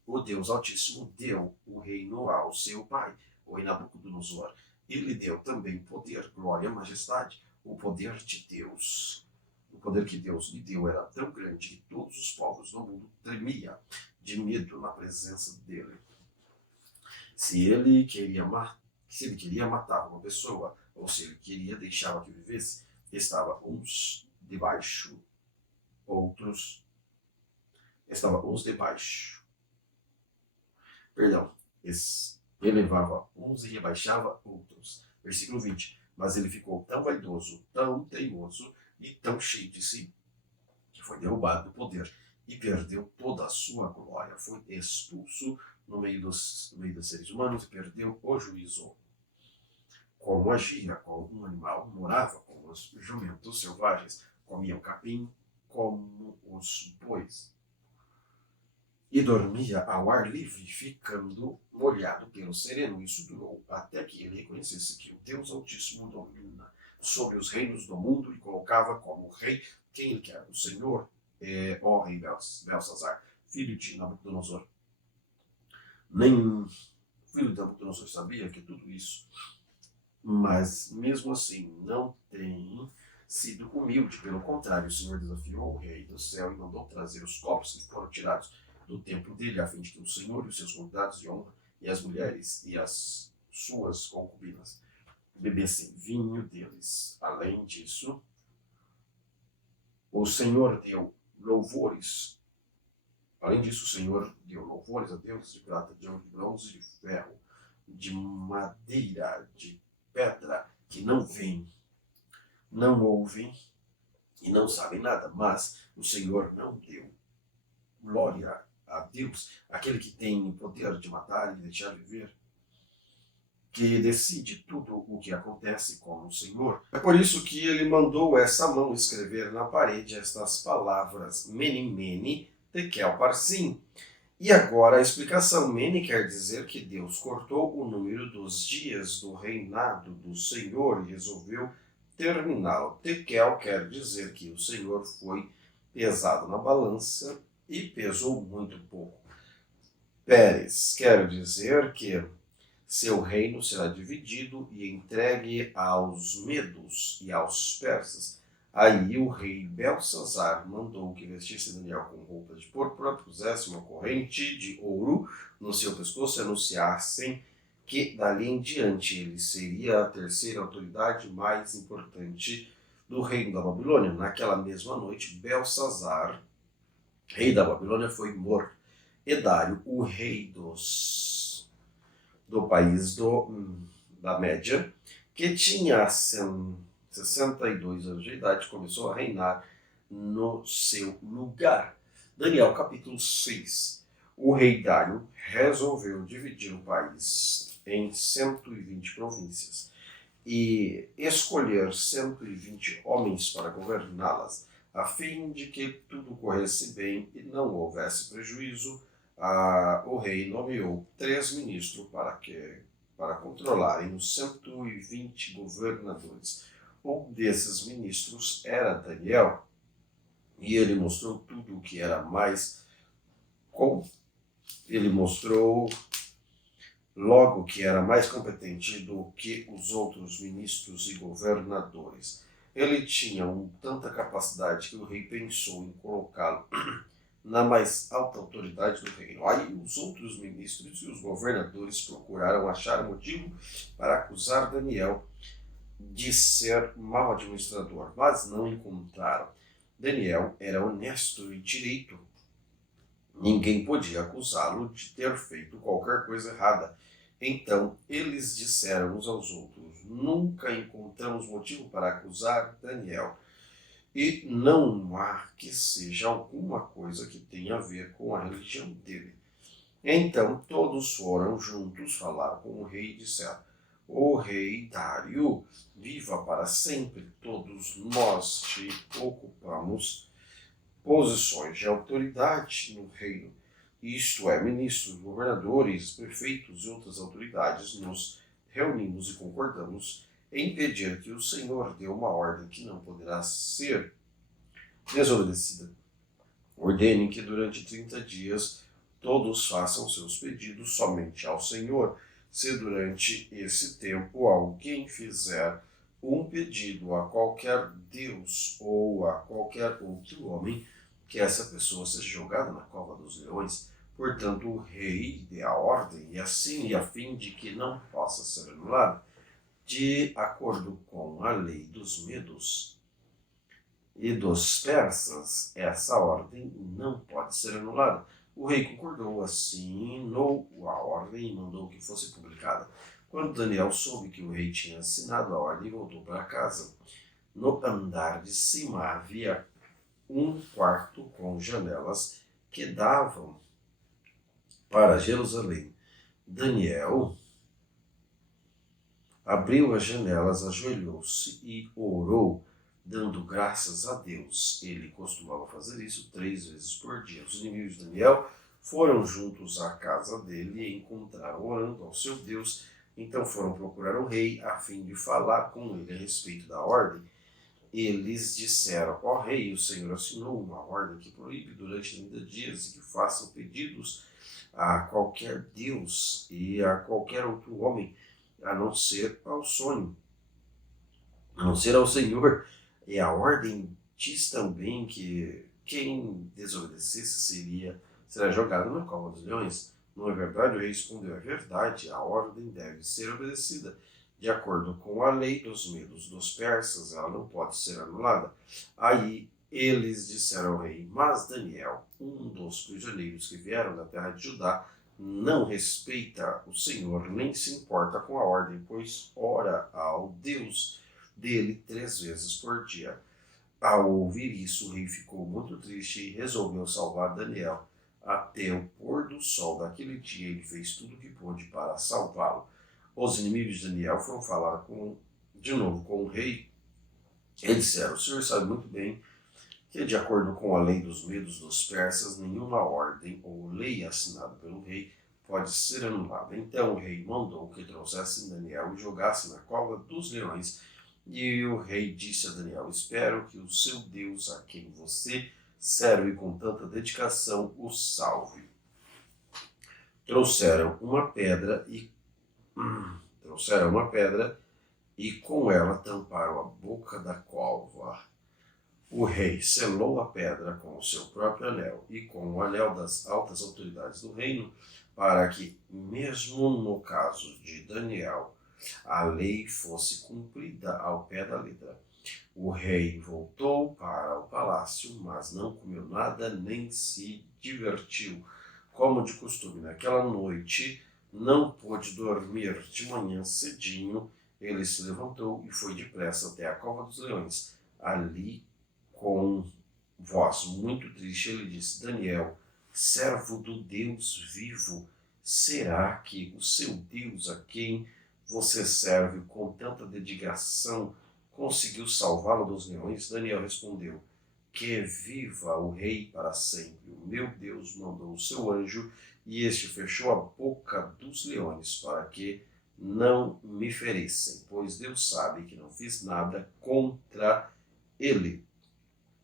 o Deus Altíssimo deu o reino ao seu pai, o rei Nabucodonosor. Ele deu também poder, glória, majestade, o poder de Deus. O poder que Deus lhe deu era tão grande que todos os povos do mundo tremiam de medo na presença dele. Se ele queria matar uma pessoa, ou se ele queria deixá-la que vivesse, estava uns debaixo, outros estavam uns debaixo. Perdão, elevava uns e rebaixava outros. Versículo 20. Mas ele ficou tão vaidoso, tão teimoso e tão cheio de si, que foi derrubado do poder e perdeu toda a sua glória. Foi expulso no meio dos seres humanos e perdeu o juízo. Como agia como um animal, morava como os jumentos selvagens, comia o capim como os bois e dormia ao ar livre, ficando molhado pelo sereno. Isso durou até que ele reconhecesse que o Deus Altíssimo domina sobre os reinos do mundo e colocava como rei quem ele quer. O Senhor ó rei Belsazar, filho de Nabucodonosor. Nem filho de Nabucodonosor sabia que tudo isso, mas mesmo assim não tem sido humilde. Pelo contrário, o Senhor desafiou o rei do céu e mandou trazer os copos que foram tirados do templo dele, a fim de que o Senhor e os seus convidados de honra e as mulheres e as suas concubinas bebessem vinho deles. Além disso, o Senhor deu louvores. Além disso, o Senhor deu louvores a Deus de prata, de ouro, de bronze, de ferro, de madeira, de pedra, que não veem, não ouvem e não sabem nada. Mas o Senhor não deu glória a Deus, aquele que tem o poder de matar e deixar viver, que decide tudo o que acontece com o Senhor. É por isso que ele mandou essa mão escrever na parede estas palavras: Mene, Mene, Tekel, Parsim. E agora a explicação. Mene quer dizer que Deus cortou o número dos dias do reinado do Senhor e resolveu terminá-lo. Tekel quer dizer que o Senhor foi pesado na balança e pesou muito pouco. Pérez quer dizer que seu reino será dividido e entregue aos medos e aos persas. Aí o rei Belsazar mandou que vestisse Daniel com roupas de púrpura, pusesse uma corrente de ouro no seu pescoço e anunciassem que dali em diante ele seria a terceira autoridade mais importante do reino da Babilônia. Naquela mesma noite, Belsazar, rei da Babilônia, foi morto. E Dário, o rei do país da Média, que tinha 62 anos de idade, começou a reinar no seu lugar. Daniel capítulo 6. O rei Dário resolveu dividir o país em 120 províncias e escolher 120 homens para governá-las, a fim de que tudo corresse bem e não houvesse prejuízo. O rei nomeou 3 ministros para controlarem os 120 governadores. Um desses ministros era Daniel, e ele mostrou tudo o que era mais ele mostrou logo que era mais competente do que os outros ministros e governadores. Ele tinha tanta capacidade que o rei pensou em colocá-lo na mais alta autoridade do reino. Aí os outros ministros e os governadores procuraram achar motivo para acusar Daniel de ser mau administrador, mas não encontraram. Daniel era honesto e direito. Ninguém podia acusá-lo de ter feito qualquer coisa errada. Então eles disseram uns aos outros: nunca encontramos motivo para acusar Daniel. E não há que seja alguma coisa que tenha a ver com a religião dele. Então todos foram juntos falar com o rei e disseram: o rei Dário, viva para sempre. Todos nós te ocupamos posições de autoridade no reino, isto é, ministros, governadores, prefeitos e outras autoridades. Nos reunimos e concordamos em pedir que o Senhor dê uma ordem que não poderá ser desobedecida. Ordene que durante 30 dias todos façam seus pedidos somente ao Senhor. Se durante esse tempo alguém fizer um pedido a qualquer deus ou a qualquer outro homem, que essa pessoa seja jogada na cova dos leões. Portanto, o rei dê a ordem, e assim, e a fim de que não possa ser anulado, de acordo com a lei dos medos e dos persas, essa ordem não pode ser anulada. O rei concordou, assinou a ordem e mandou que fosse publicada. Quando Daniel soube que o rei tinha assinado a ordem, voltou para casa. No andar de cima havia um quarto com janelas que davam para Jerusalém. Daniel abriu as janelas, ajoelhou-se e orou, dando graças a Deus. Ele costumava fazer isso 3 vezes por dia. Os inimigos de Daniel foram juntos à casa dele e encontraram orando ao seu Deus. Então foram procurar o rei a fim de falar com ele a respeito da ordem. Eles disseram: ó rei, o Senhor assinou uma ordem que proíbe durante 30 dias que façam pedidos a qualquer Deus e a qualquer outro homem, a não ser ao sonho, a não ser ao Senhor. E a ordem diz também que quem desobedecesse será jogado na cova dos leões. Não é verdade? O rei respondeu: é verdade, a ordem deve ser obedecida. De acordo com a lei dos medos dos persas, ela não pode ser anulada. Aí eles disseram ao rei: mas Daniel, um dos prisioneiros que vieram da terra de Judá, não respeita o Senhor, nem se importa com a ordem, pois ora ao Deus dele 3 vezes por dia. Ao ouvir isso, o rei ficou muito triste e resolveu salvar Daniel. Até o pôr do sol daquele dia, ele fez tudo o que pôde para salvá-lo. Os inimigos de Daniel foram falar de novo com o rei e disseram: o senhor sabe muito bem que, de acordo com a lei dos medos dos persas, nenhuma ordem ou lei assinada pelo rei pode ser anulada. Então o rei mandou que trouxessem Daniel e jogassem na cova dos leões. E o rei disse a Daniel: espero que o seu Deus, a quem você serve com tanta dedicação, o salve. Trouxeram uma pedra e com ela tamparam a boca da cova. O rei selou a pedra com o seu próprio anel e com o anel das altas autoridades do reino, para que, mesmo no caso de Daniel, a lei fosse cumprida ao pé da letra. O rei voltou para o palácio, mas não comeu nada nem se divertiu, como de costume. Naquela noite não pôde dormir. De manhã cedinho, ele se levantou e foi depressa até a cova dos leões. Ali, com voz muito triste, ele disse: Daniel, servo do Deus vivo, será que o seu Deus, a quem você serve com tanta dedicação, conseguiu salvá-lo dos leões? Daniel respondeu: que viva o rei para sempre. O meu Deus mandou o seu anjo e este fechou a boca dos leões para que não me ferissem, pois Deus sabe que não fiz nada contra ele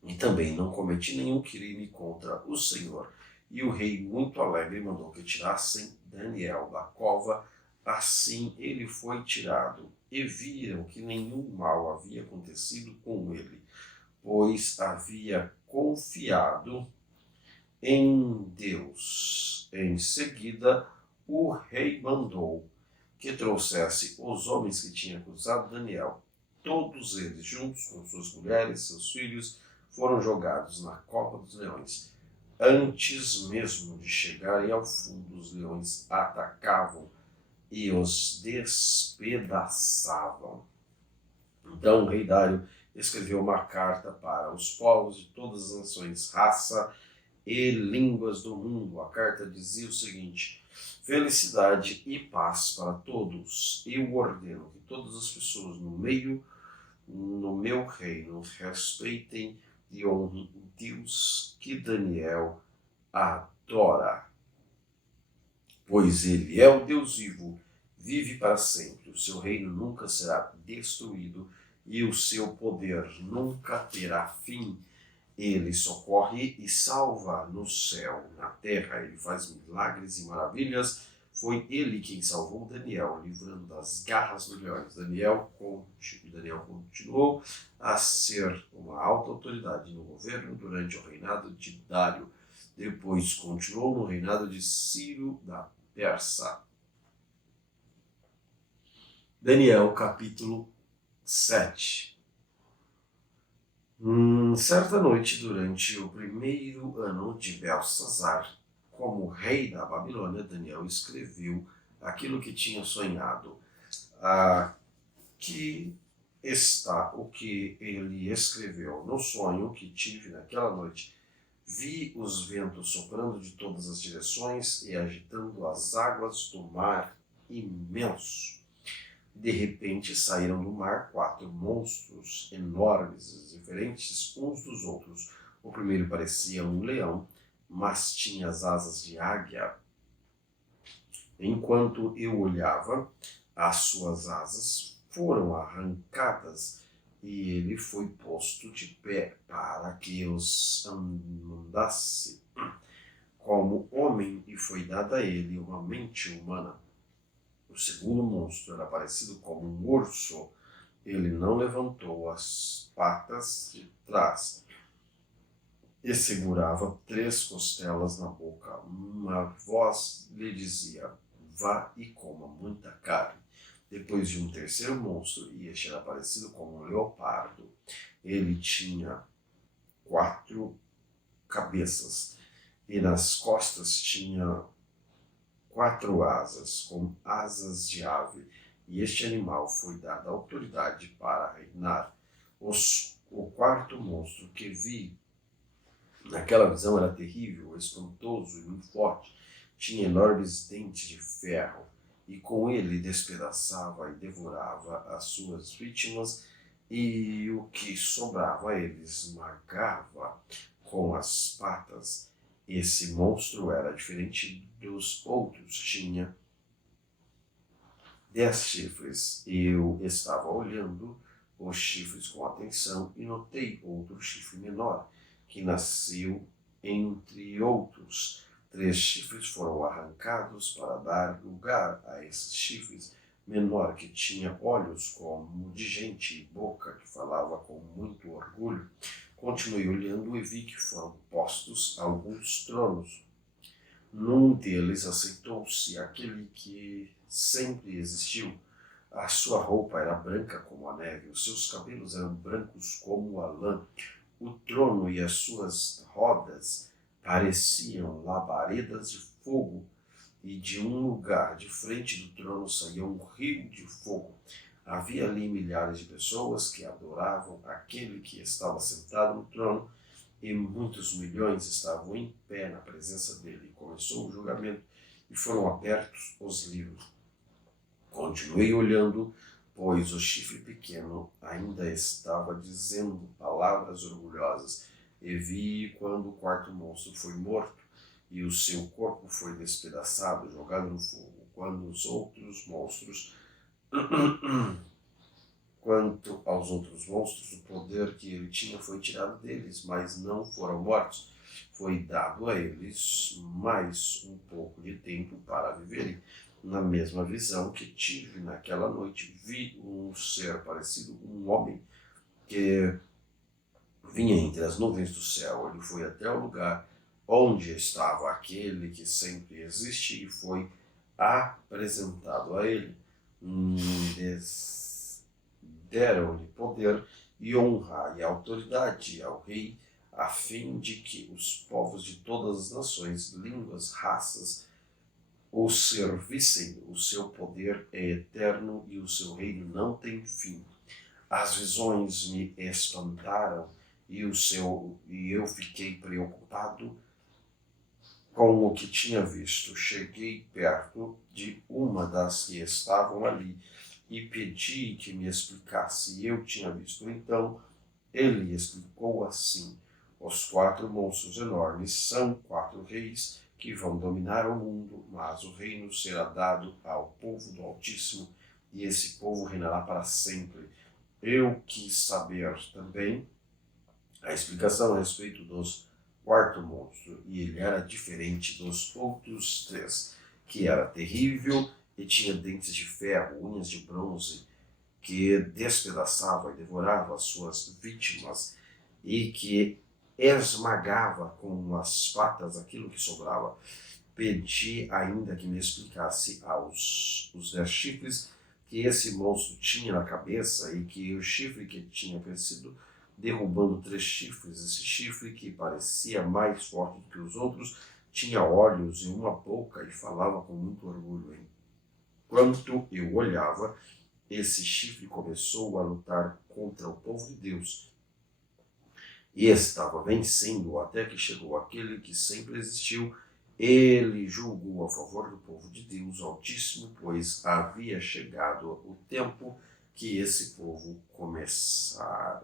e também não cometi nenhum crime contra o Senhor. E o rei, muito alegre, mandou que tirassem Daniel da cova. Assim ele foi tirado, e viram que nenhum mal havia acontecido com ele, pois havia confiado em Deus. Em seguida, o rei mandou que trouxesse os homens que tinham acusado Daniel. Todos eles, juntos com suas mulheres e seus filhos, foram jogados na cova dos leões. Antes mesmo de chegarem ao fundo, os leões atacavam e os despedaçavam. Então o rei Dário escreveu uma carta para os povos de todas as nações, raça e línguas do mundo. A carta dizia o seguinte: felicidade e paz para todos. Eu ordeno que todas as pessoas no meu reino respeitem e honrem o Deus que Daniel adora, pois ele é o Deus vivo, vive para sempre. O seu reino nunca será destruído e o seu poder nunca terá fim. Ele socorre e salva no céu, na terra. Ele faz milagres e maravilhas, Foi ele quem salvou Daniel, livrando das garras dos leões. Daniel continuou a ser uma alta autoridade no governo durante o reinado de Dário. Depois continuou no reinado de Ciro da Pérsia. Daniel, capítulo 7. Certa noite, durante o primeiro ano de Belsazar, como rei da Babilônia, Daniel escreveu aquilo que tinha sonhado. Aqui está o que ele escreveu no sonho que tive naquela noite. Vi os ventos soprando de todas as direções e agitando as águas do mar imenso. De repente saíram do mar 4 monstros enormes, diferentes uns dos outros. O primeiro parecia um leão, mas tinha as asas de águia. Enquanto eu olhava, as suas asas foram arrancadas e ele foi posto de pé para que os andasse como homem, e foi dada a ele uma mente humana. O segundo monstro era parecido com um urso. Ele não levantou as patas de trás e segurava 3 costelas na boca. Uma voz lhe dizia: vá e coma muita carne. Depois de um terceiro monstro, e este era parecido com um leopardo. Ele tinha 4 cabeças e nas costas tinha 4 asas, como asas de ave, e este animal foi dado autoridade para reinar. O quarto monstro que vi naquela visão era terrível, espantoso e muito forte. Tinha enormes dentes de ferro, e com ele despedaçava e devorava as suas vítimas, e o que sobrava ele esmagava com as patas. Esse monstro era diferente dos outros, tinha 10 chifres. Eu estava olhando os chifres com atenção e notei outro chifre menor, que nasceu entre outros. 3 chifres foram arrancados para dar lugar a esses chifres menor, que tinha olhos como de gente e boca que falava com muito orgulho. Continuei olhando e vi que foram postos alguns tronos. Num deles aceitou-se aquele que sempre existiu. A sua roupa era branca como a neve, os seus cabelos eram brancos como a lã. O trono e as suas rodas pareciam labaredas de fogo, e de um lugar de frente do trono saía um rio de fogo. Havia ali milhares de pessoas que adoravam aquele que estava sentado no trono, e muitos milhões estavam em pé na presença dele. Começou o julgamento e foram abertos os livros. Continuei olhando, pois o chifre pequeno ainda estava dizendo palavras orgulhosas, e vi quando o quarto monstro foi morto e o seu corpo foi despedaçado, jogado no fogo, Quanto aos outros monstros, o poder que ele tinha foi tirado deles, mas não foram mortos. Foi dado a eles mais um pouco de tempo para viverem. Na mesma visão que tive naquela noite, vi um ser parecido com um homem que vinha entre as nuvens do céu. Ele foi até o lugar onde estava aquele que sempre existe e foi apresentado a ele. Deram-lhe poder e honra e autoridade ao rei, a fim de que os povos de todas as nações, línguas, raças o servissem. O seu poder é eterno e o seu reino não tem fim. As visões me espantaram e eu fiquei preocupado com o que tinha visto. Cheguei perto de uma das que estavam ali e pedi que me explicasse. Eu tinha visto. Então ele explicou assim: os 4 monstros enormes são 4 reis que vão dominar o mundo, mas o reino será dado ao povo do Altíssimo, e esse povo reinará para sempre. Eu quis saber também a explicação a respeito dos 4º monstro, e ele era diferente dos outros 3. que era terrível e tinha dentes de ferro, unhas de bronze, que despedaçava e devorava as suas vítimas e que esmagava com as patas aquilo que sobrava. Pedi ainda que me explicasse os 10 chifres que esse monstro tinha na cabeça e que o chifre que tinha crescido, derrubando 3 chifres, esse chifre que parecia mais forte do que os outros, tinha olhos e uma boca e falava com muito orgulho. Enquanto eu olhava, esse chifre começou a lutar contra o povo de Deus e estava vencendo até que chegou aquele que sempre existiu. Ele julgou a favor do povo de Deus Altíssimo, pois havia chegado o tempo que esse povo começa a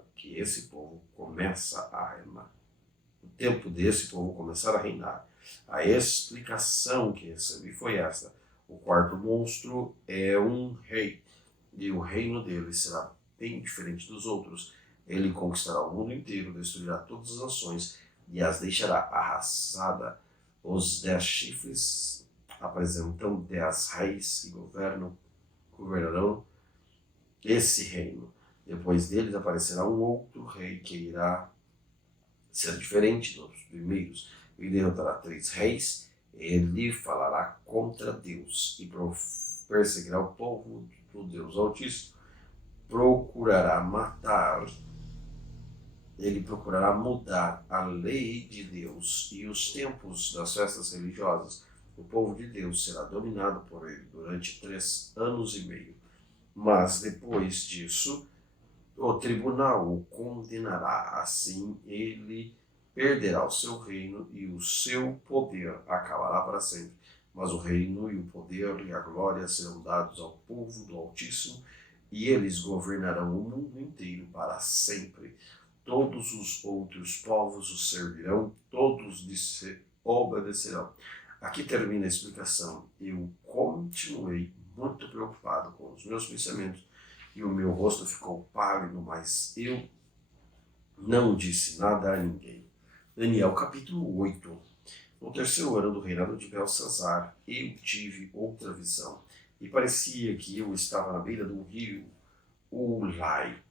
reinar. O tempo desse povo começar a reinar. A explicação que recebi foi esta: o quarto monstro é um rei, e o reino dele será bem diferente dos outros. Ele conquistará o mundo inteiro, destruirá todas as nações e as deixará arrasadas. Os 10 chifres apresentam 10 reis que governarão esse reino. Depois deles aparecerá um outro rei que irá ser diferente dos primeiros. Ele derrotará 3 reis. Ele falará contra Deus e perseguirá o povo do Deus Altíssimo. Ele procurará mudar a lei de Deus e os tempos das festas religiosas. O povo de Deus será dominado por ele durante 3 anos e meio. Mas depois disso, o tribunal o condenará. Assim, ele perderá o seu reino e o seu poder acabará para sempre. Mas o reino e o poder e a glória serão dados ao povo do Altíssimo, e eles governarão o mundo inteiro para sempre. Todos os outros povos o servirão, todos lhe obedecerão. Aqui termina a explicação. Eu continuei muito preocupado com os meus pensamentos e o meu rosto ficou pálido, mas eu não disse nada a ninguém. Daniel capítulo 8. No 3º ano do reinado de Belsazar, eu tive outra visão, e parecia que eu estava na beira do rio Ulai,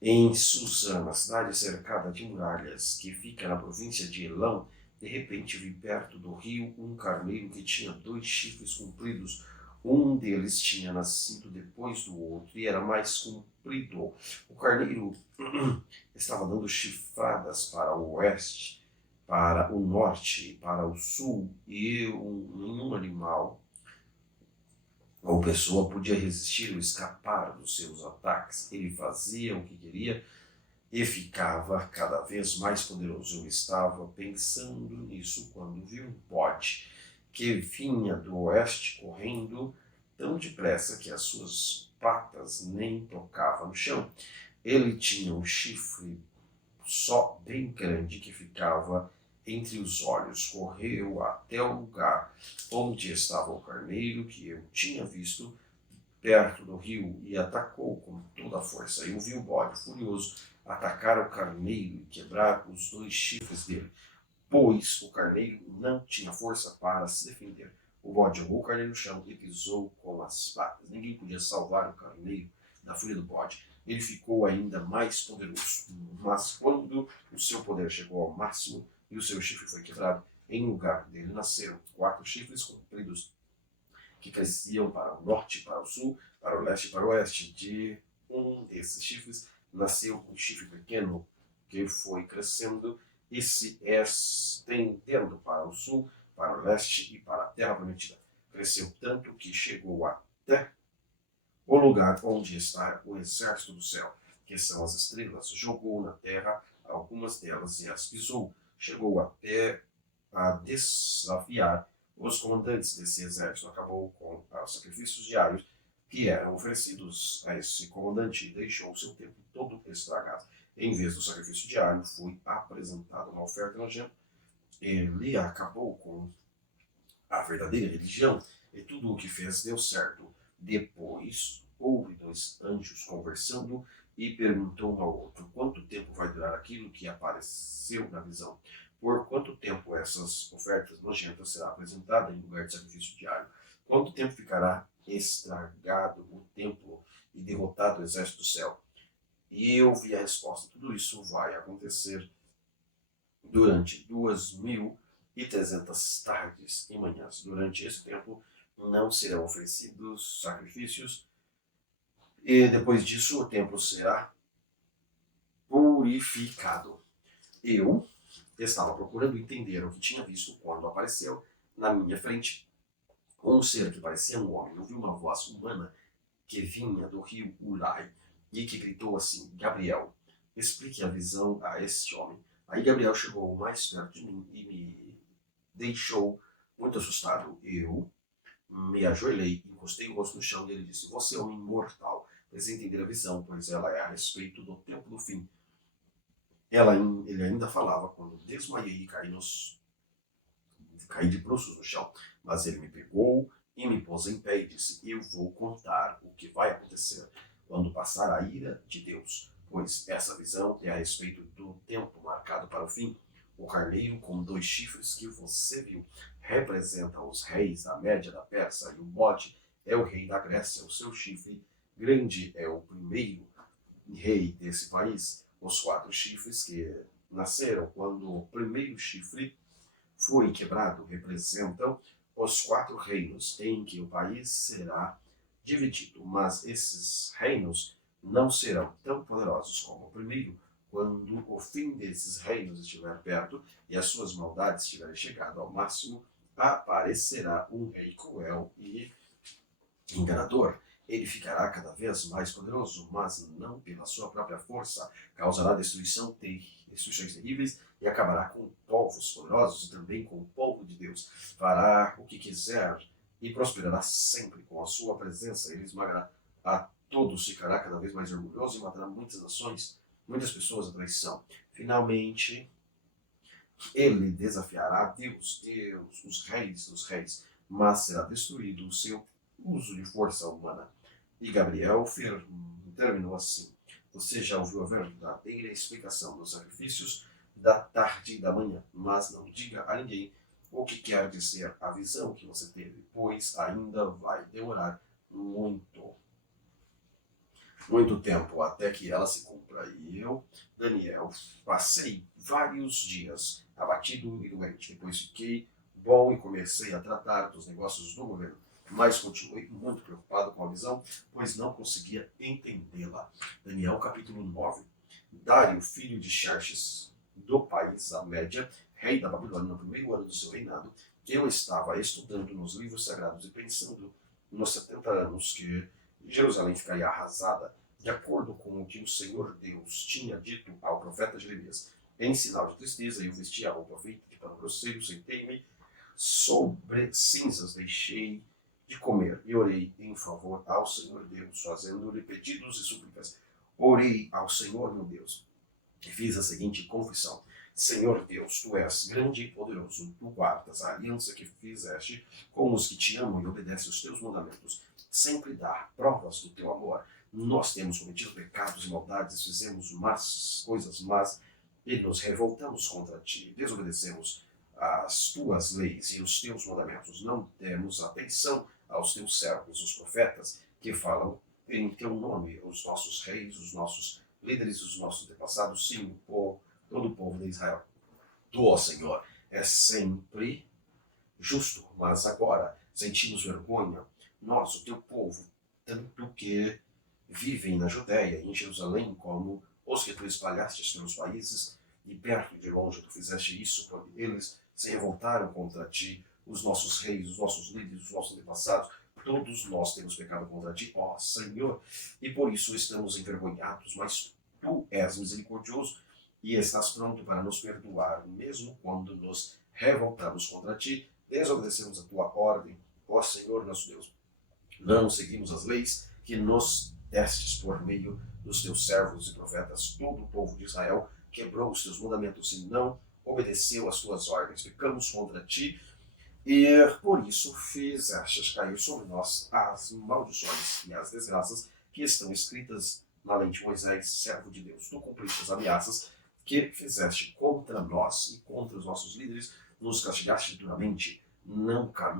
em Susã, cidade cercada de muralhas, que fica na província de Elão. De repente vi perto do rio um carneiro que tinha 2 chifres compridos. Um deles tinha nascido depois do outro e era mais comprido. O carneiro estava dando chifradas para o oeste, para o norte e para o sul, e nenhum animal ou pessoa podia resistir ou escapar dos seus ataques. Ele fazia o que queria e ficava cada vez mais poderoso. Eu estava pensando nisso quando vi um bode que vinha do oeste correndo tão depressa que as suas patas nem tocavam no chão. Ele tinha um chifre só bem grande que ficava entre os olhos. Correu até o lugar onde estava o carneiro que eu tinha visto perto do rio e atacou com toda a força. Eu vi o bode furioso atacar o carneiro e quebrar os 2 chifres dele, pois o carneiro não tinha força para se defender. O bode jogou o carneiro no chão e pisou com as patas. Ninguém podia salvar o carneiro da fúria do bode. Ele ficou ainda mais poderoso, mas quando o seu poder chegou ao máximo e o seu chifre foi quebrado, em lugar dele nasceram 4 chifres compridos que cresciam para o norte, para o sul, para o leste e para o oeste. De um desses chifres nasceu um chifre pequeno que foi crescendo e se estendendo para o sul, para o leste e para a terra prometida. Cresceu tanto que chegou até o lugar onde está o exército do céu, que são as estrelas. Jogou na terra algumas delas e as pisou. Chegou até a desafiar os comandantes desse exército. Acabou com os sacrifícios diários que eram oferecidos a esse comandante e deixou o seu tempo todo estragado. Em vez do sacrifício diário, foi apresentada uma oferta nojenta. Ele acabou com a verdadeira religião e tudo o que fez deu certo. Depois, houve 2 anjos conversando e perguntou um ao outro: quanto tempo vai durar aquilo que apareceu na visão? Por quanto tempo essas ofertas nojentas será apresentada em lugar de sacrifício diário? Quanto tempo ficará estragado o templo e derrotado o exército do céu? E eu vi a resposta. Tudo isso vai acontecer durante 2300 tardes e manhãs. Durante esse tempo não serão oferecidos sacrifícios e depois disso o templo será purificado. Eu estava procurando entender o que tinha visto quando apareceu na minha frente um ser que parecia um homem. Eu vi uma voz humana que vinha do rio Ulai e que gritou assim: Gabriel, explique a visão a este homem. Aí Gabriel chegou mais perto de mim e me deixou muito assustado. Eu me ajoelhei, encostei o rosto no chão e ele disse: Você é um imortal. Precisa entender a visão, pois ela é a respeito do tempo do fim. Ele ainda falava quando desmaiei e caí de bruços no chão. Mas ele me pegou e me pôs em pé e disse: Eu vou contar o que vai acontecer quando passar a ira de Deus, pois essa visão é a respeito do tempo marcado para o fim. O carneiro com 2 chifres que você viu representa os reis da Média da Pérsia, e o bode é o rei da Grécia. O seu chifre grande é o primeiro rei desse país. Os 4 chifres que nasceram quando o primeiro chifre foi quebrado representam os 4 reinos em que o país será dividido, mas esses reinos não serão tão poderosos como o primeiro. Quando o fim desses reinos estiver perto e as suas maldades estiverem chegado ao máximo, aparecerá um rei cruel e enganador. Ele ficará cada vez mais poderoso, mas não pela sua própria força. Causará destruições terríveis e acabará com povos poderosos e também com o povo de Deus. Fará o que quiser e prosperará sempre com a sua presença. Ele esmagará a todos, ficará cada vez mais orgulhoso e matará muitas nações, muitas pessoas à traição. Finalmente, ele desafiará Deus, os reis dos reis, mas será destruído o seu uso de força humana. E Gabriel terminou assim: Você já ouviu a verdadeira explicação dos sacrifícios da tarde e da manhã, mas não diga a ninguém o que quer dizer a visão que você teve, pois ainda vai demorar muito tempo até que ela se cumpra. E eu, Daniel, passei vários dias abatido e doente. Depois fiquei bom e comecei a tratar dos negócios do governo, mas continuei muito preocupado com a visão, pois não conseguia entendê-la. Daniel capítulo 9. Dário, filho de Xerxes, do país da Média, rei da Babilônia, no primeiro ano do seu reinado, eu estava estudando nos livros sagrados e pensando nos 70 anos que Jerusalém ficaria arrasada, de acordo com o que o Senhor Deus tinha dito ao profeta Jeremias. Em sinal de tristeza, eu vesti a roupa feita de pano grosseiro, sentei-me sobre cinzas, deixei de comer e orei em favor ao Senhor Deus, fazendo-lhe pedidos e súplicas. Orei ao Senhor meu Deus e fiz a seguinte confissão: Senhor Deus, tu és grande e poderoso, tu guardas a aliança que fizeste com os que te amam e obedecem os teus mandamentos. Sempre dá provas do teu amor. Nós temos cometido pecados e maldades, fizemos coisas más e nos revoltamos contra ti, desobedecemos as tuas leis e os teus mandamentos. Não demos atenção aos teus servos, os profetas, que falam em teu nome, os nossos reis, os nossos líderes, os nossos antepassados, sim, todo o povo de Israel. Tu, ó Senhor, és sempre justo, mas agora sentimos vergonha, nós, o teu povo, tanto que vivem na Judéia e em Jerusalém, como os que tu espalhastes pelos países, e perto e de longe tu fizeste isso, quando eles se revoltaram contra ti, os nossos reis, os nossos líderes, os nossos antepassados, todos nós temos pecado contra ti, ó Senhor, e por isso estamos envergonhados, mas tu és misericordioso e estás pronto para nos perdoar, mesmo quando nos revoltamos contra ti, desobedecemos a tua ordem, ó Senhor nosso Deus. Não seguimos as leis que nos destes por meio dos teus servos e profetas. Todo o povo de Israel quebrou os teus mandamentos e não obedeceu às tuas ordens. Pecamos contra ti e por isso fizestes cair sobre nós as maldições e as desgraças que estão escritas na lei de Moisés, servo de Deus. Tu cumpriste as ameaças que fizeste contra nós e contra os nossos líderes, nos castigaste duramente. Nunca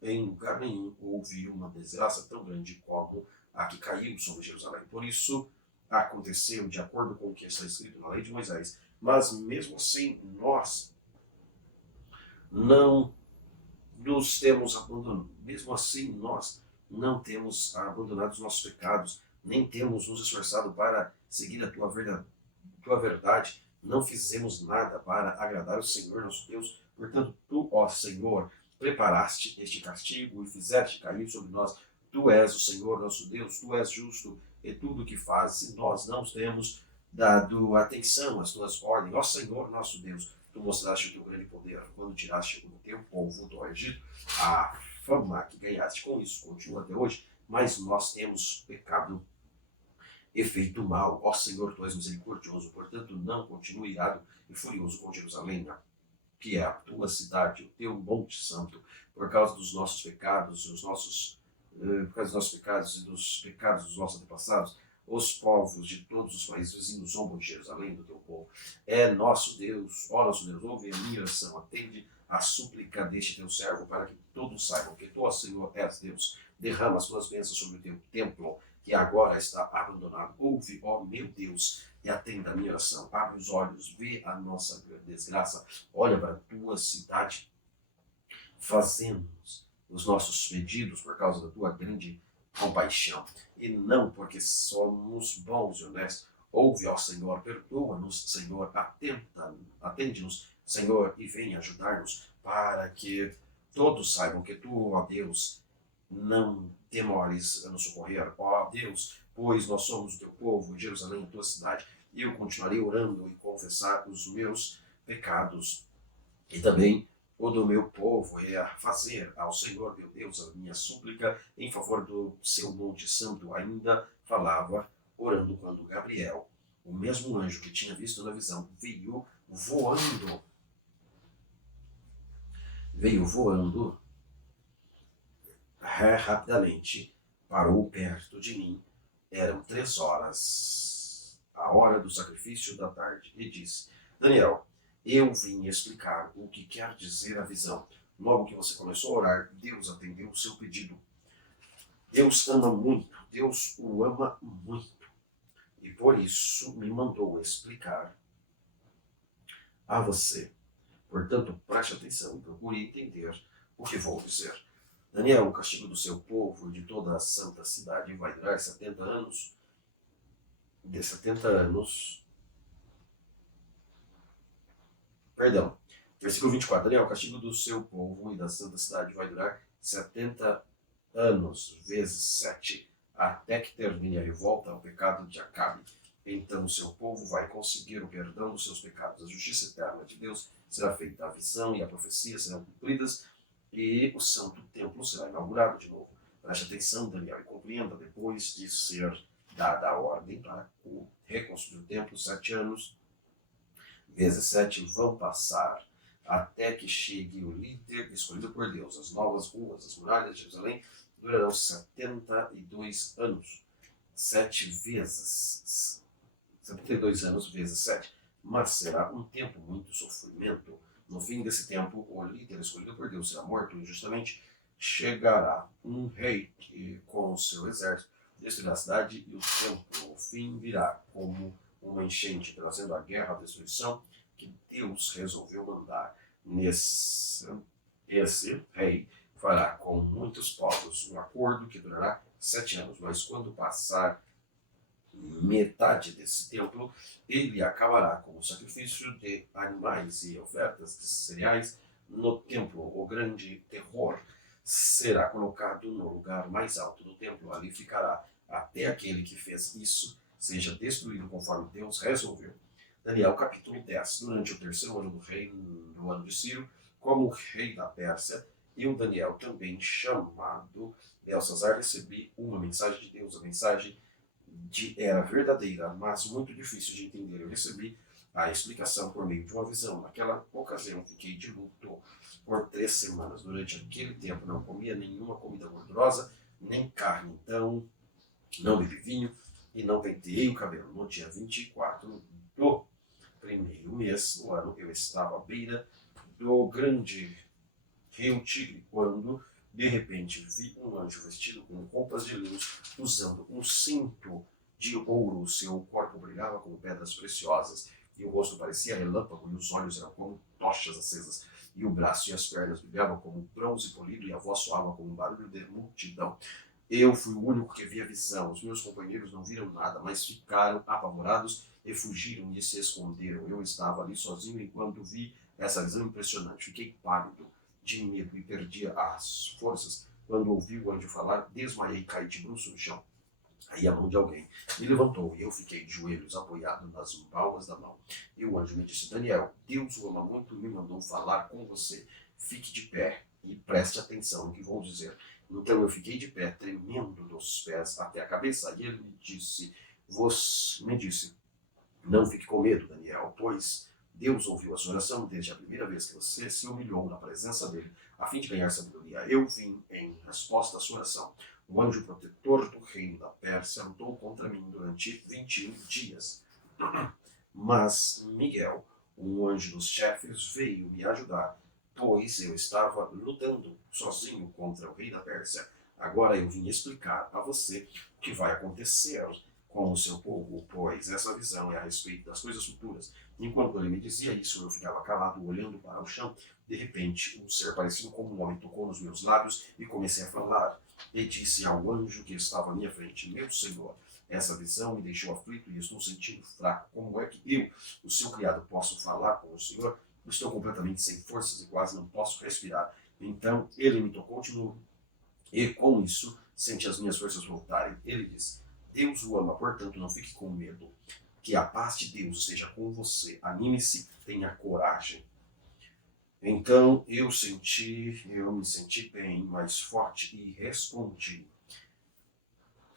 em lugar nenhum houve uma desgraça tão grande como a que caiu sobre Jerusalém. Por isso aconteceu de acordo com o que está escrito na lei de Moisés. Mas mesmo assim, nós não nos temos abandonado. Mesmo assim, nós não temos abandonado os nossos pecados, nem temos nos esforçado para seguir a tua verdade. Não fizemos nada para agradar o Senhor nosso Deus. Portanto, tu, ó Senhor, preparaste este castigo e fizeste cair sobre nós. Tu és o Senhor nosso Deus, tu és justo em tudo o que fazes, e nós não temos dado atenção às tuas ordens. Ó Senhor nosso Deus, tu mostraste o teu grande poder quando tiraste o teu povo do Egito. A fama que ganhaste com isso continua até hoje, mas nós temos pecado e feito mal. Ó Senhor, tu és misericordioso, portanto não continue irado e furioso com Jerusalém, que é a tua cidade, o teu monte santo, por causa dos nossos pecados, por causa dos nossos pecados e dos pecados dos nossos antepassados. Os povos de todos os países vizinhos zombam de Jerusalém, do teu povo. É nosso Deus, ó nosso Deus, ouve a minha oração, atende a súplica deste teu servo, para que todos saibam que tu, ó Senhor, és Deus. Derrama as tuas bênçãos sobre o teu templo, que agora está abandonado. Ouve, ó meu Deus, e atenda a minha oração. Abre os olhos, vê a nossa desgraça, olha para a tua cidade, fazemos os nossos pedidos por causa da tua grande compaixão, e não porque somos bons e honestos. Ouve, ó Senhor, perdoa-nos, Senhor, atende-nos, Senhor, e venha ajudar-nos, para que todos saibam que tu, ó Deus, não demores a nos socorrer, ó Deus, pois nós somos o teu povo, Jerusalém, a tua cidade, e eu continuarei orando e confessar os meus pecados, e também o do meu povo, é fazer ao Senhor meu Deus a minha súplica em favor do seu monte santo. Ainda falava orando quando Gabriel, o mesmo anjo que tinha visto na visão, veio voando rapidamente, parou perto de mim. Eram 3 horas, a hora do sacrifício da tarde, e disse: Daniel, eu vim explicar o que quer dizer a visão. Logo que você começou a orar, Deus atendeu o seu pedido. Deus ama muito, Deus o ama muito. E por isso me mandou explicar a você. Portanto, preste atenção e procure entender o que vou dizer. Daniel, o castigo do seu povo e de toda a santa cidade vai durar 70 anos. De 70 anos. Perdão. Versículo 24. Daniel, o castigo do seu povo e da santa cidade vai durar 70 anos, vezes 7, até que termine a revolta ao pecado de Acabe. Então o seu povo vai conseguir o perdão dos seus pecados. A justiça eterna de Deus será feita, a visão e a profecia serão cumpridas, e o santo templo será inaugurado de novo. Preste atenção, Daniel, e compreenda, depois de ser dada a ordem para reconstruir o templo, 7 anos, vezes 7 vão passar, até que chegue o líder escolhido por Deus. As novas ruas, as muralhas de Jerusalém durarão 72 anos. 72 anos vezes 7. Mas será um tempo muito sofrimento. No fim desse tempo, o líder escolhido por Deus será morto injustamente. Chegará um rei que, com o seu exército, destruirá a cidade e o templo. O fim virá como uma enchente, trazendo a guerra, a destruição que Deus resolveu mandar. Esse rei fará com muitos povos um acordo que durará 7 anos, mas quando passar metade desse templo, ele acabará com o sacrifício de animais e ofertas de cereais no templo. O grande terror será colocado no lugar mais alto do templo. Ali ficará até aquele que fez isso seja destruído, conforme Deus resolveu. Daniel capítulo 10. Durante o 3º ano do reino, no ano de Ciro, como rei da Pérsia, eu, Daniel, também chamado Belsazar, recebi uma mensagem de Deus. A mensagem era verdadeira, mas muito difícil de entender. Eu recebi a explicação por meio de uma visão. Naquela ocasião, fiquei de luto por 3 semanas. Durante aquele tempo, não comia nenhuma comida gordurosa, nem carne. Então, não bebi vinho e não penteei o cabelo. No dia 24 do primeiro mês do ano, eu estava à beira do grande rio Tigre, quando De repente vi um anjo vestido com roupas de luz, usando um cinto de ouro. O seu corpo brilhava como pedras preciosas, e o rosto parecia relâmpago, e os olhos eram como tochas acesas, e o braço e as pernas brilhavam como bronze polido, e a voz soava como um barulho de multidão. Eu fui o único que vi a visão. Os meus companheiros não viram nada, mas ficaram apavorados e fugiram e se esconderam. Eu estava ali sozinho enquanto vi essa visão impressionante. Fiquei pálido de medo e perdi as forças. Quando ouvi o anjo falar, desmaiei e caí de bruços no chão. Aí a mão de alguém me levantou e eu fiquei de joelhos apoiado nas palmas da mão. E o anjo me disse: Daniel, Deus o ama muito e me mandou falar com você. Fique de pé e preste atenção no que vou dizer. Então eu fiquei de pé, tremendo dos pés até a cabeça. E ele me disse, não fique com medo, Daniel, pois Deus ouviu a sua oração desde a primeira vez que você se humilhou na presença dele, a fim de ganhar sabedoria. Eu vim em resposta à sua oração. O anjo protetor do reino da Pérsia lutou contra mim durante 21 dias. Mas Miguel, um anjo dos chefes, veio me ajudar, pois eu estava lutando sozinho contra o rei da Pérsia. Agora eu vim explicar a você o que vai acontecer com o seu povo, pois essa visão é a respeito das coisas futuras. Enquanto ele me dizia isso, eu ficava calado, olhando para o chão. De repente, um ser parecido com um homem tocou nos meus lábios e comecei a falar. E disse ao anjo que estava à minha frente: Meu Senhor, essa visão me deixou aflito e estou sentindo fraco. Como é que eu, o seu criado, posso falar com o Senhor? Estou completamente sem forças e quase não posso respirar. Então ele me tocou de novo e com isso senti as minhas forças voltarem. Ele disse: Deus o ama, portanto não fique com medo. Que a paz de Deus esteja com você. Anime-se, tenha coragem. Então eu me senti bem, mais forte e respondi: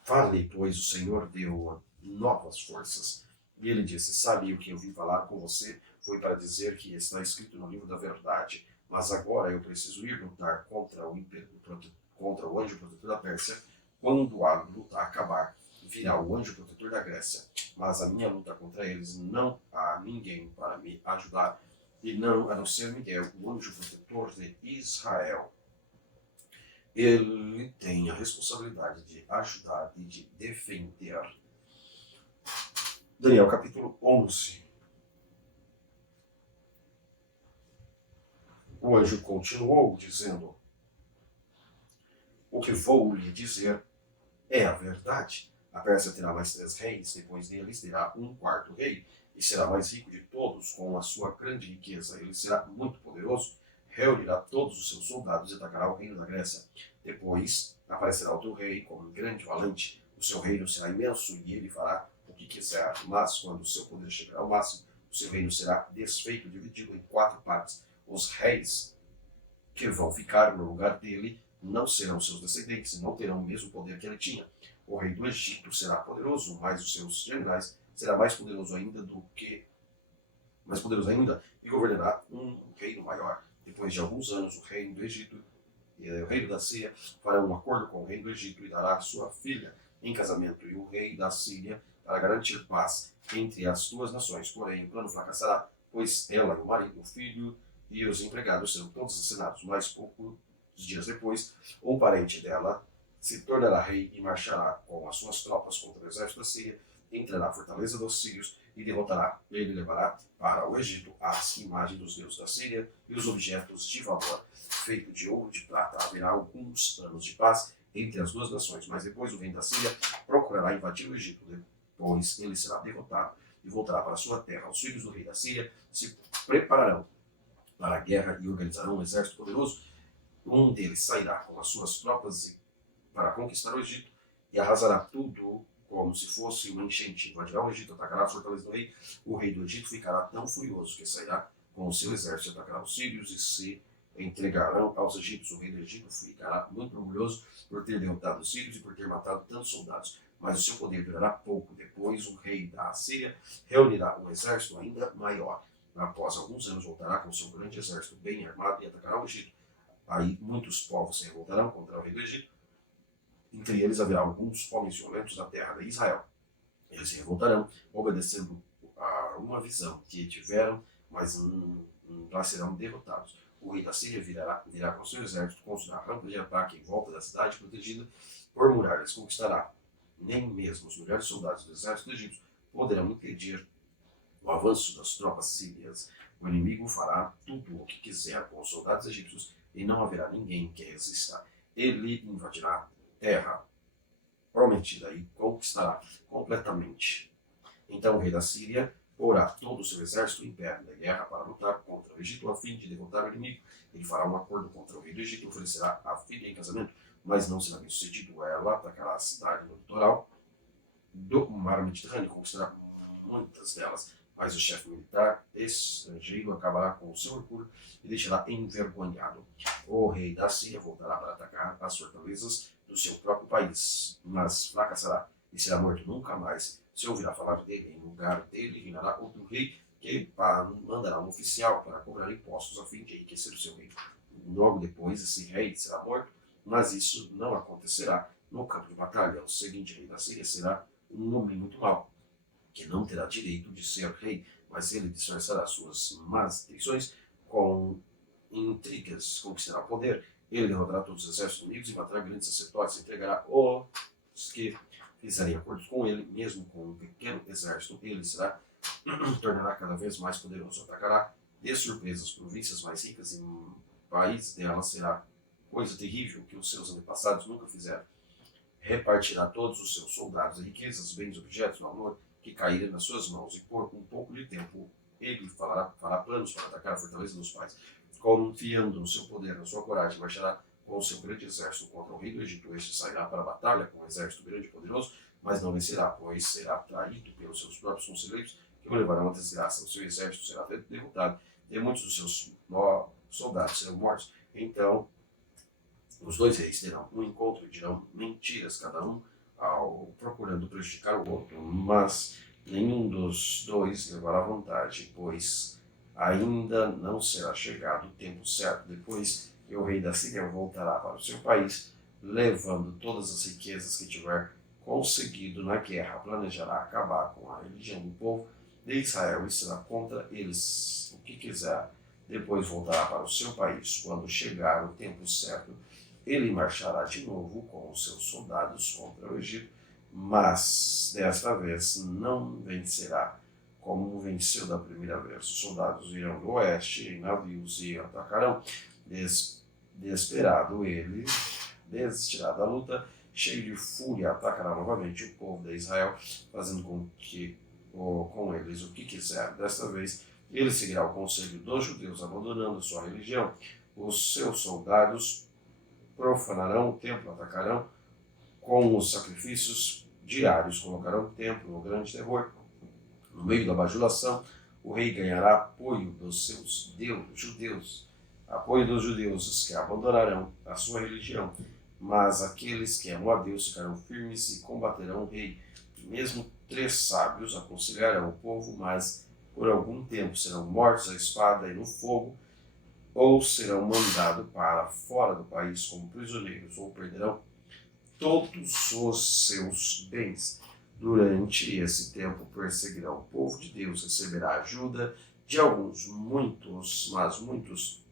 Fale, pois o Senhor deu novas forças. E ele disse: Sabe o que eu vim falar com você? Foi para dizer que está escrito no livro da verdade. Mas agora eu preciso ir lutar contra o anjo protetor da Pérsia. Quando a luta acabar, virá o anjo protetor da Grécia. Mas a minha luta contra eles não há ninguém para me ajudar. E não a não ser Miguel, o anjo protetor de Israel. Ele tem a responsabilidade de ajudar e de defender. Daniel capítulo 11. O anjo continuou dizendo: O que vou lhe dizer é a verdade. A Pérsia terá mais 3 reis, depois deles terá um quarto rei, e será mais rico de todos com a sua grande riqueza. Ele será muito poderoso, reunirá todos os seus soldados e atacará o reino da Grécia. Depois aparecerá outro rei como um grande valente. O seu reino será imenso e ele fará o que quiser. Mas quando o seu poder chegar ao máximo, o seu reino será desfeito, dividido em 4 partes. Os reis que vão ficar no lugar dele não serão seus descendentes e não terão o mesmo poder que ele tinha. O rei do Egito será poderoso, mas os seus generais será mais poderoso ainda e governará um reino maior. Depois de alguns anos, o reino do Egito e o reino da Síria farão um acordo com o rei do Egito e dará sua filha em casamento, e o rei da Síria para garantir paz entre as 2 nações. Porém, o plano fracassará, pois ela e o marido, o filho e os empregados serão todos assassinados. Mais poucos dias depois, um parente dela se tornará rei e marchará com as suas tropas contra o exército da Síria, entrará na fortaleza dos sírios e derrotará. Ele levará para o Egito as imagens dos deuses da Síria e os objetos de valor, feito de ouro e de prata. Haverá alguns anos de paz entre as 2 nações, mas depois o rei da Síria procurará invadir o Egito. Depois ele será derrotado e voltará para sua terra. Os filhos do rei da Síria se prepararão para a guerra e organizarão um exército poderoso. Um deles sairá com as suas tropas para conquistar o Egito e arrasará tudo como se fosse uma enchente. Invadirá o Egito, atacará a fortaleza do rei. O rei do Egito ficará tão furioso que sairá com o seu exército, atacará os sírios e se entregarão aos egípcios. O rei do Egito ficará muito orgulhoso por ter derrotado os sírios e por ter matado tantos soldados. Mas o seu poder durará pouco. Depois o rei da Síria reunirá um exército ainda maior. Após alguns anos voltará com seu grande exército bem armado e atacará o Egito. Aí muitos povos se revoltarão contra o rei do Egito. Entre eles haverá alguns homens violentos da terra de Israel. Eles se revoltarão, obedecendo a uma visão que tiveram, mas lá serão derrotados. o rei da Síria virá com seu exército, construirá rampa de ataque em volta da cidade protegida por muralhas, conquistará. Nem mesmo os melhores soldados do exército egípcio poderão impedir o avanço das tropas sírias. O inimigo fará tudo o que quiser com os soldados egípcios e não haverá ninguém que resista. Ele invadirá a terra prometida e conquistará completamente. Então o rei da Síria porá todo o seu exército em pé na guerra para lutar contra o Egito a fim de derrotar o inimigo. Ele fará um acordo contra o rei do Egito e oferecerá a filha em casamento, mas não será bem sucedido. Ela atacará a cidade no litoral do mar Mediterrâneo e conquistará muitas delas, mas o chefe militar estrangeiro acabará com o seu orgulho e deixará envergonhado. O rei da Síria voltará para atacar as fortalezas do seu próprio país, mas fracassará e será morto nunca mais. Se ouvirá falar dele, em lugar dele reinará outro rei que mandará um oficial para cobrar impostos a fim de enriquecer o seu reino. Logo depois, esse rei será morto, mas isso não acontecerá no campo de batalha. O seguinte rei da Síria será um homem muito mau, que não terá direito de ser rei, mas ele disfarçará suas más intenções com intrigas, conquistará poder. Ele derrotará todos os exércitos inimigos e matará grandes sacerdotes, entregará os que fizerem acordos com ele, mesmo com um pequeno exército. Ele tornará cada vez mais poderoso, atacará de surpresa as províncias mais ricas e o país dela será coisa terrível que os seus antepassados nunca fizeram. Repartirá todos os seus soldados, riquezas, bens, objetos, valor que caírem nas suas mãos, e por um pouco de tempo ele fará planos para atacar a fortaleza dos pais. Confiando no seu poder, na sua coragem, marchará com o seu grande exército contra o rei do Egito. Este sairá para a batalha com um exército grande e poderoso, mas não vencerá, pois será traído pelos seus próprios conselheiros, que o levarão à desgraça. O seu exército será derrotado e muitos dos seus soldados serão mortos. Então os dois reis terão um encontro e dirão mentiras, cada um procurando prejudicar o outro, mas nenhum dos dois levará vantagem, pois ainda não será chegado o tempo certo. Depois que o rei da Síria voltará para o seu país, levando todas as riquezas que tiver conseguido na guerra, planejará acabar com a religião do povo de Israel e será contra eles o que quiser. Depois voltará para o seu país. Quando chegar o tempo certo, ele marchará de novo com os seus soldados contra o Egito, mas desta vez não vencerá como venceu da primeira vez. Os soldados virão do oeste em navios e atacarão. Desesperado ele desistirá da luta, cheio de fúria, atacará novamente o povo de Israel, fazendo com eles o que quiser. Desta vez ele seguirá o conselho dos judeus, abandonando sua religião. Os seus soldados profanarão o templo, atacarão com os sacrifícios diários, colocarão o templo no grande terror. No meio da bajulação, o rei ganhará apoio dos seus judeus, os que abandonarão a sua religião, mas aqueles que amam a Deus ficarão firmes e combaterão o rei. Mesmo 3 sábios aconselharão o povo, mas por algum tempo serão mortos à espada e no fogo, ou serão mandados para fora do país como prisioneiros, ou perderão todos os seus bens. Durante esse tempo perseguirão o povo de Deus, receberá ajuda de alguns, mas muitos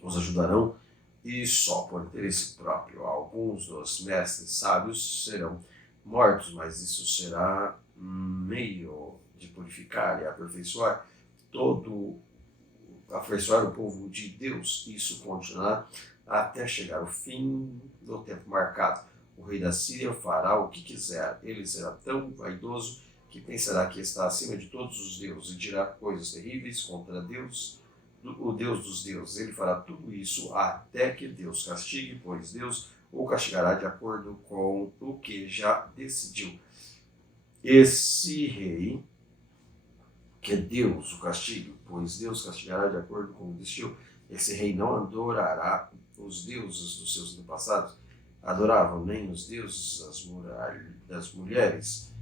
os ajudarão e só por interesse próprio. Alguns dos mestres sábios serão mortos, mas isso será meio de purificar e aperfeiçoar o povo de Deus. Isso continuará até chegar o fim do tempo marcado. O rei da Síria fará o que quiser. Ele será tão vaidoso que pensará que está acima de todos os deuses e dirá coisas terríveis contra Deus, o Deus dos deuses. Ele fará tudo isso até que Deus castigue, pois Deus o castigará de acordo com o que já decidiu. Esse rei, que Deus o castigue, pois Deus castigará de acordo com o que decidiu. Esse rei não adorará os deuses dos seus antepassados, adoravam, nem os deuses das mulheres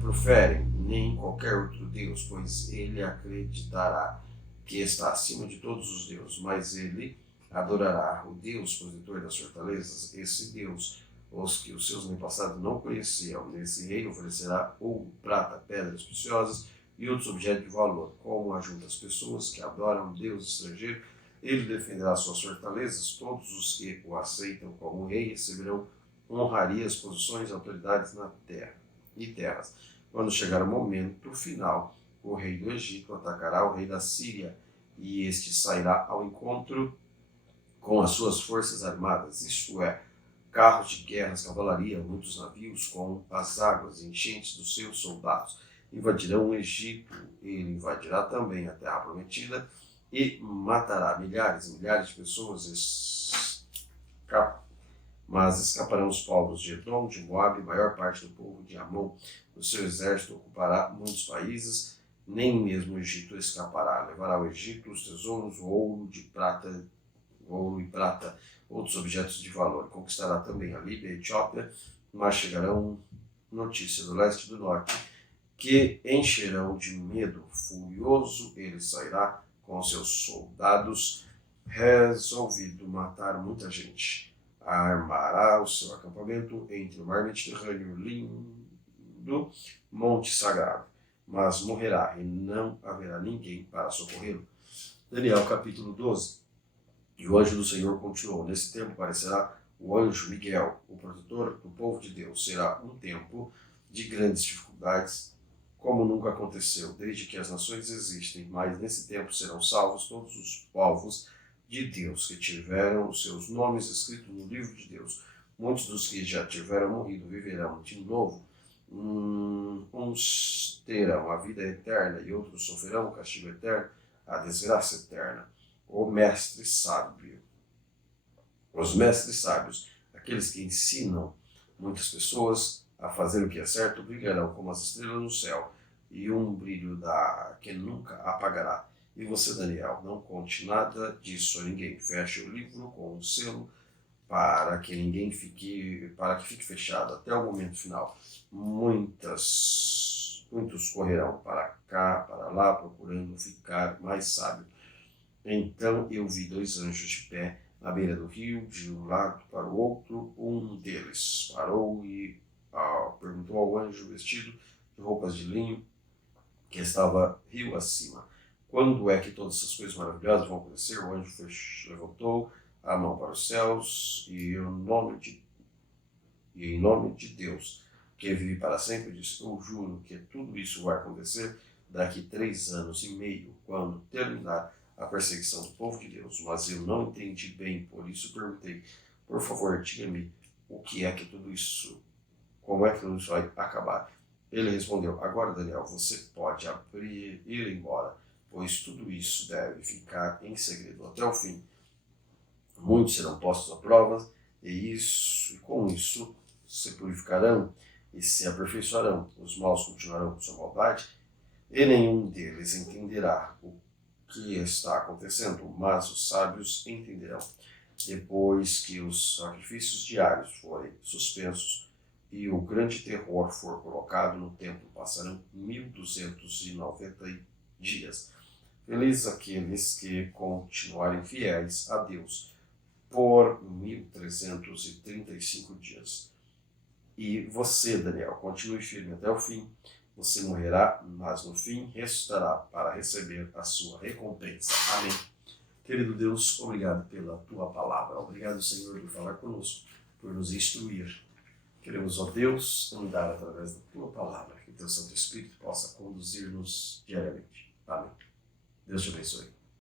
proferem, nem qualquer outro deus, pois ele acreditará que está acima de todos os deuses, mas ele adorará o Deus protetor das fortalezas, esse Deus, os que os seus antepassados não conheciam. Esse rei oferecerá ouro, prata, pedras preciosas e outros objetos de valor. Como ajunta as pessoas que adoram um Deus estrangeiro, Ele defenderá suas fortalezas, todos os que o aceitam como rei receberão honrarias, posições e autoridades na terra e terras. Quando chegar o momento final, o rei do Egito atacará o rei da Síria, e este sairá ao encontro com as suas forças armadas, isto é, carros de guerras, cavalaria, muitos navios com as águas enchentes dos seus soldados. Invadirão o Egito, ele invadirá também a terra prometida e matará milhares e milhares de pessoas, mas escaparão os povos de Edom, de Moabe e maior parte do povo de Amon. O seu exército ocupará muitos países, nem mesmo o Egito escapará. Levará ao Egito os tesouros, o ouro e prata, outros objetos de valor. Conquistará também a Líbia e a Etiópia, mas chegarão notícias do leste e do norte, que encherão de medo. Furioso, ele sairá com seus soldados, resolvido matar muita gente. Armará o seu acampamento entre o mar Mediterrâneo, lindo monte sagrado, mas morrerá e não haverá ninguém para socorrê-lo. Daniel capítulo 12. E o anjo do Senhor continuou: nesse tempo aparecerá o anjo Miguel, o protetor do povo de Deus. Será um tempo de grandes dificuldades, como nunca aconteceu desde que as nações existem, mas nesse tempo serão salvos todos os povos de Deus que tiveram os seus nomes escritos no livro de Deus. Muitos dos que já tiveram morrido viverão de novo. Uns terão a vida eterna e outros sofrerão o castigo eterno, a desgraça eterna. Os mestres sábios, aqueles que ensinam muitas pessoas a fazer o que é certo, brilharão como as estrelas no céu, e um brilho que nunca apagará. E você, Daniel, não conte nada disso a ninguém. Feche o livro com um selo para que fique fechado até o momento final. Muitos correrão para cá, para lá, procurando ficar mais sábio. Então eu vi 2 anjos de pé na beira do rio, de um lado para o outro. Um deles parou e perguntou ao anjo vestido de roupas de linho, que estava rio acima: quando é que todas essas coisas maravilhosas vão acontecer? O anjo levantou a mão para os céus e em nome de Deus, que vive para sempre, disse: eu juro que tudo isso vai acontecer daqui 3 anos e meio, quando terminar a perseguição do povo de Deus. Mas eu não entendi bem, por isso perguntei: por favor, diga-me como é que tudo isso vai acabar? Ele respondeu: agora, Daniel, você pode ir embora, pois tudo isso deve ficar em segredo até o fim. Muitos serão postos à prova, e com isso se purificarão e se aperfeiçoarão. Os maus continuarão com sua maldade, e nenhum deles entenderá o que está acontecendo, mas os sábios entenderão. Depois que os sacrifícios diários forem suspensos e o grande terror for colocado no templo, passarão 1290 dias. Felizes aqueles que continuarem fiéis a Deus por 1335 dias. E você, Daniel, continue firme até o fim. Você morrerá, mas no fim ressuscitará para receber a sua recompensa. Amém. Querido Deus, obrigado pela tua palavra. Obrigado, Senhor, por falar conosco, por nos instruir. Queremos, ó Deus, andar através da tua palavra, que teu Santo Espírito possa conduzir-nos diariamente. Amém. Deus te abençoe.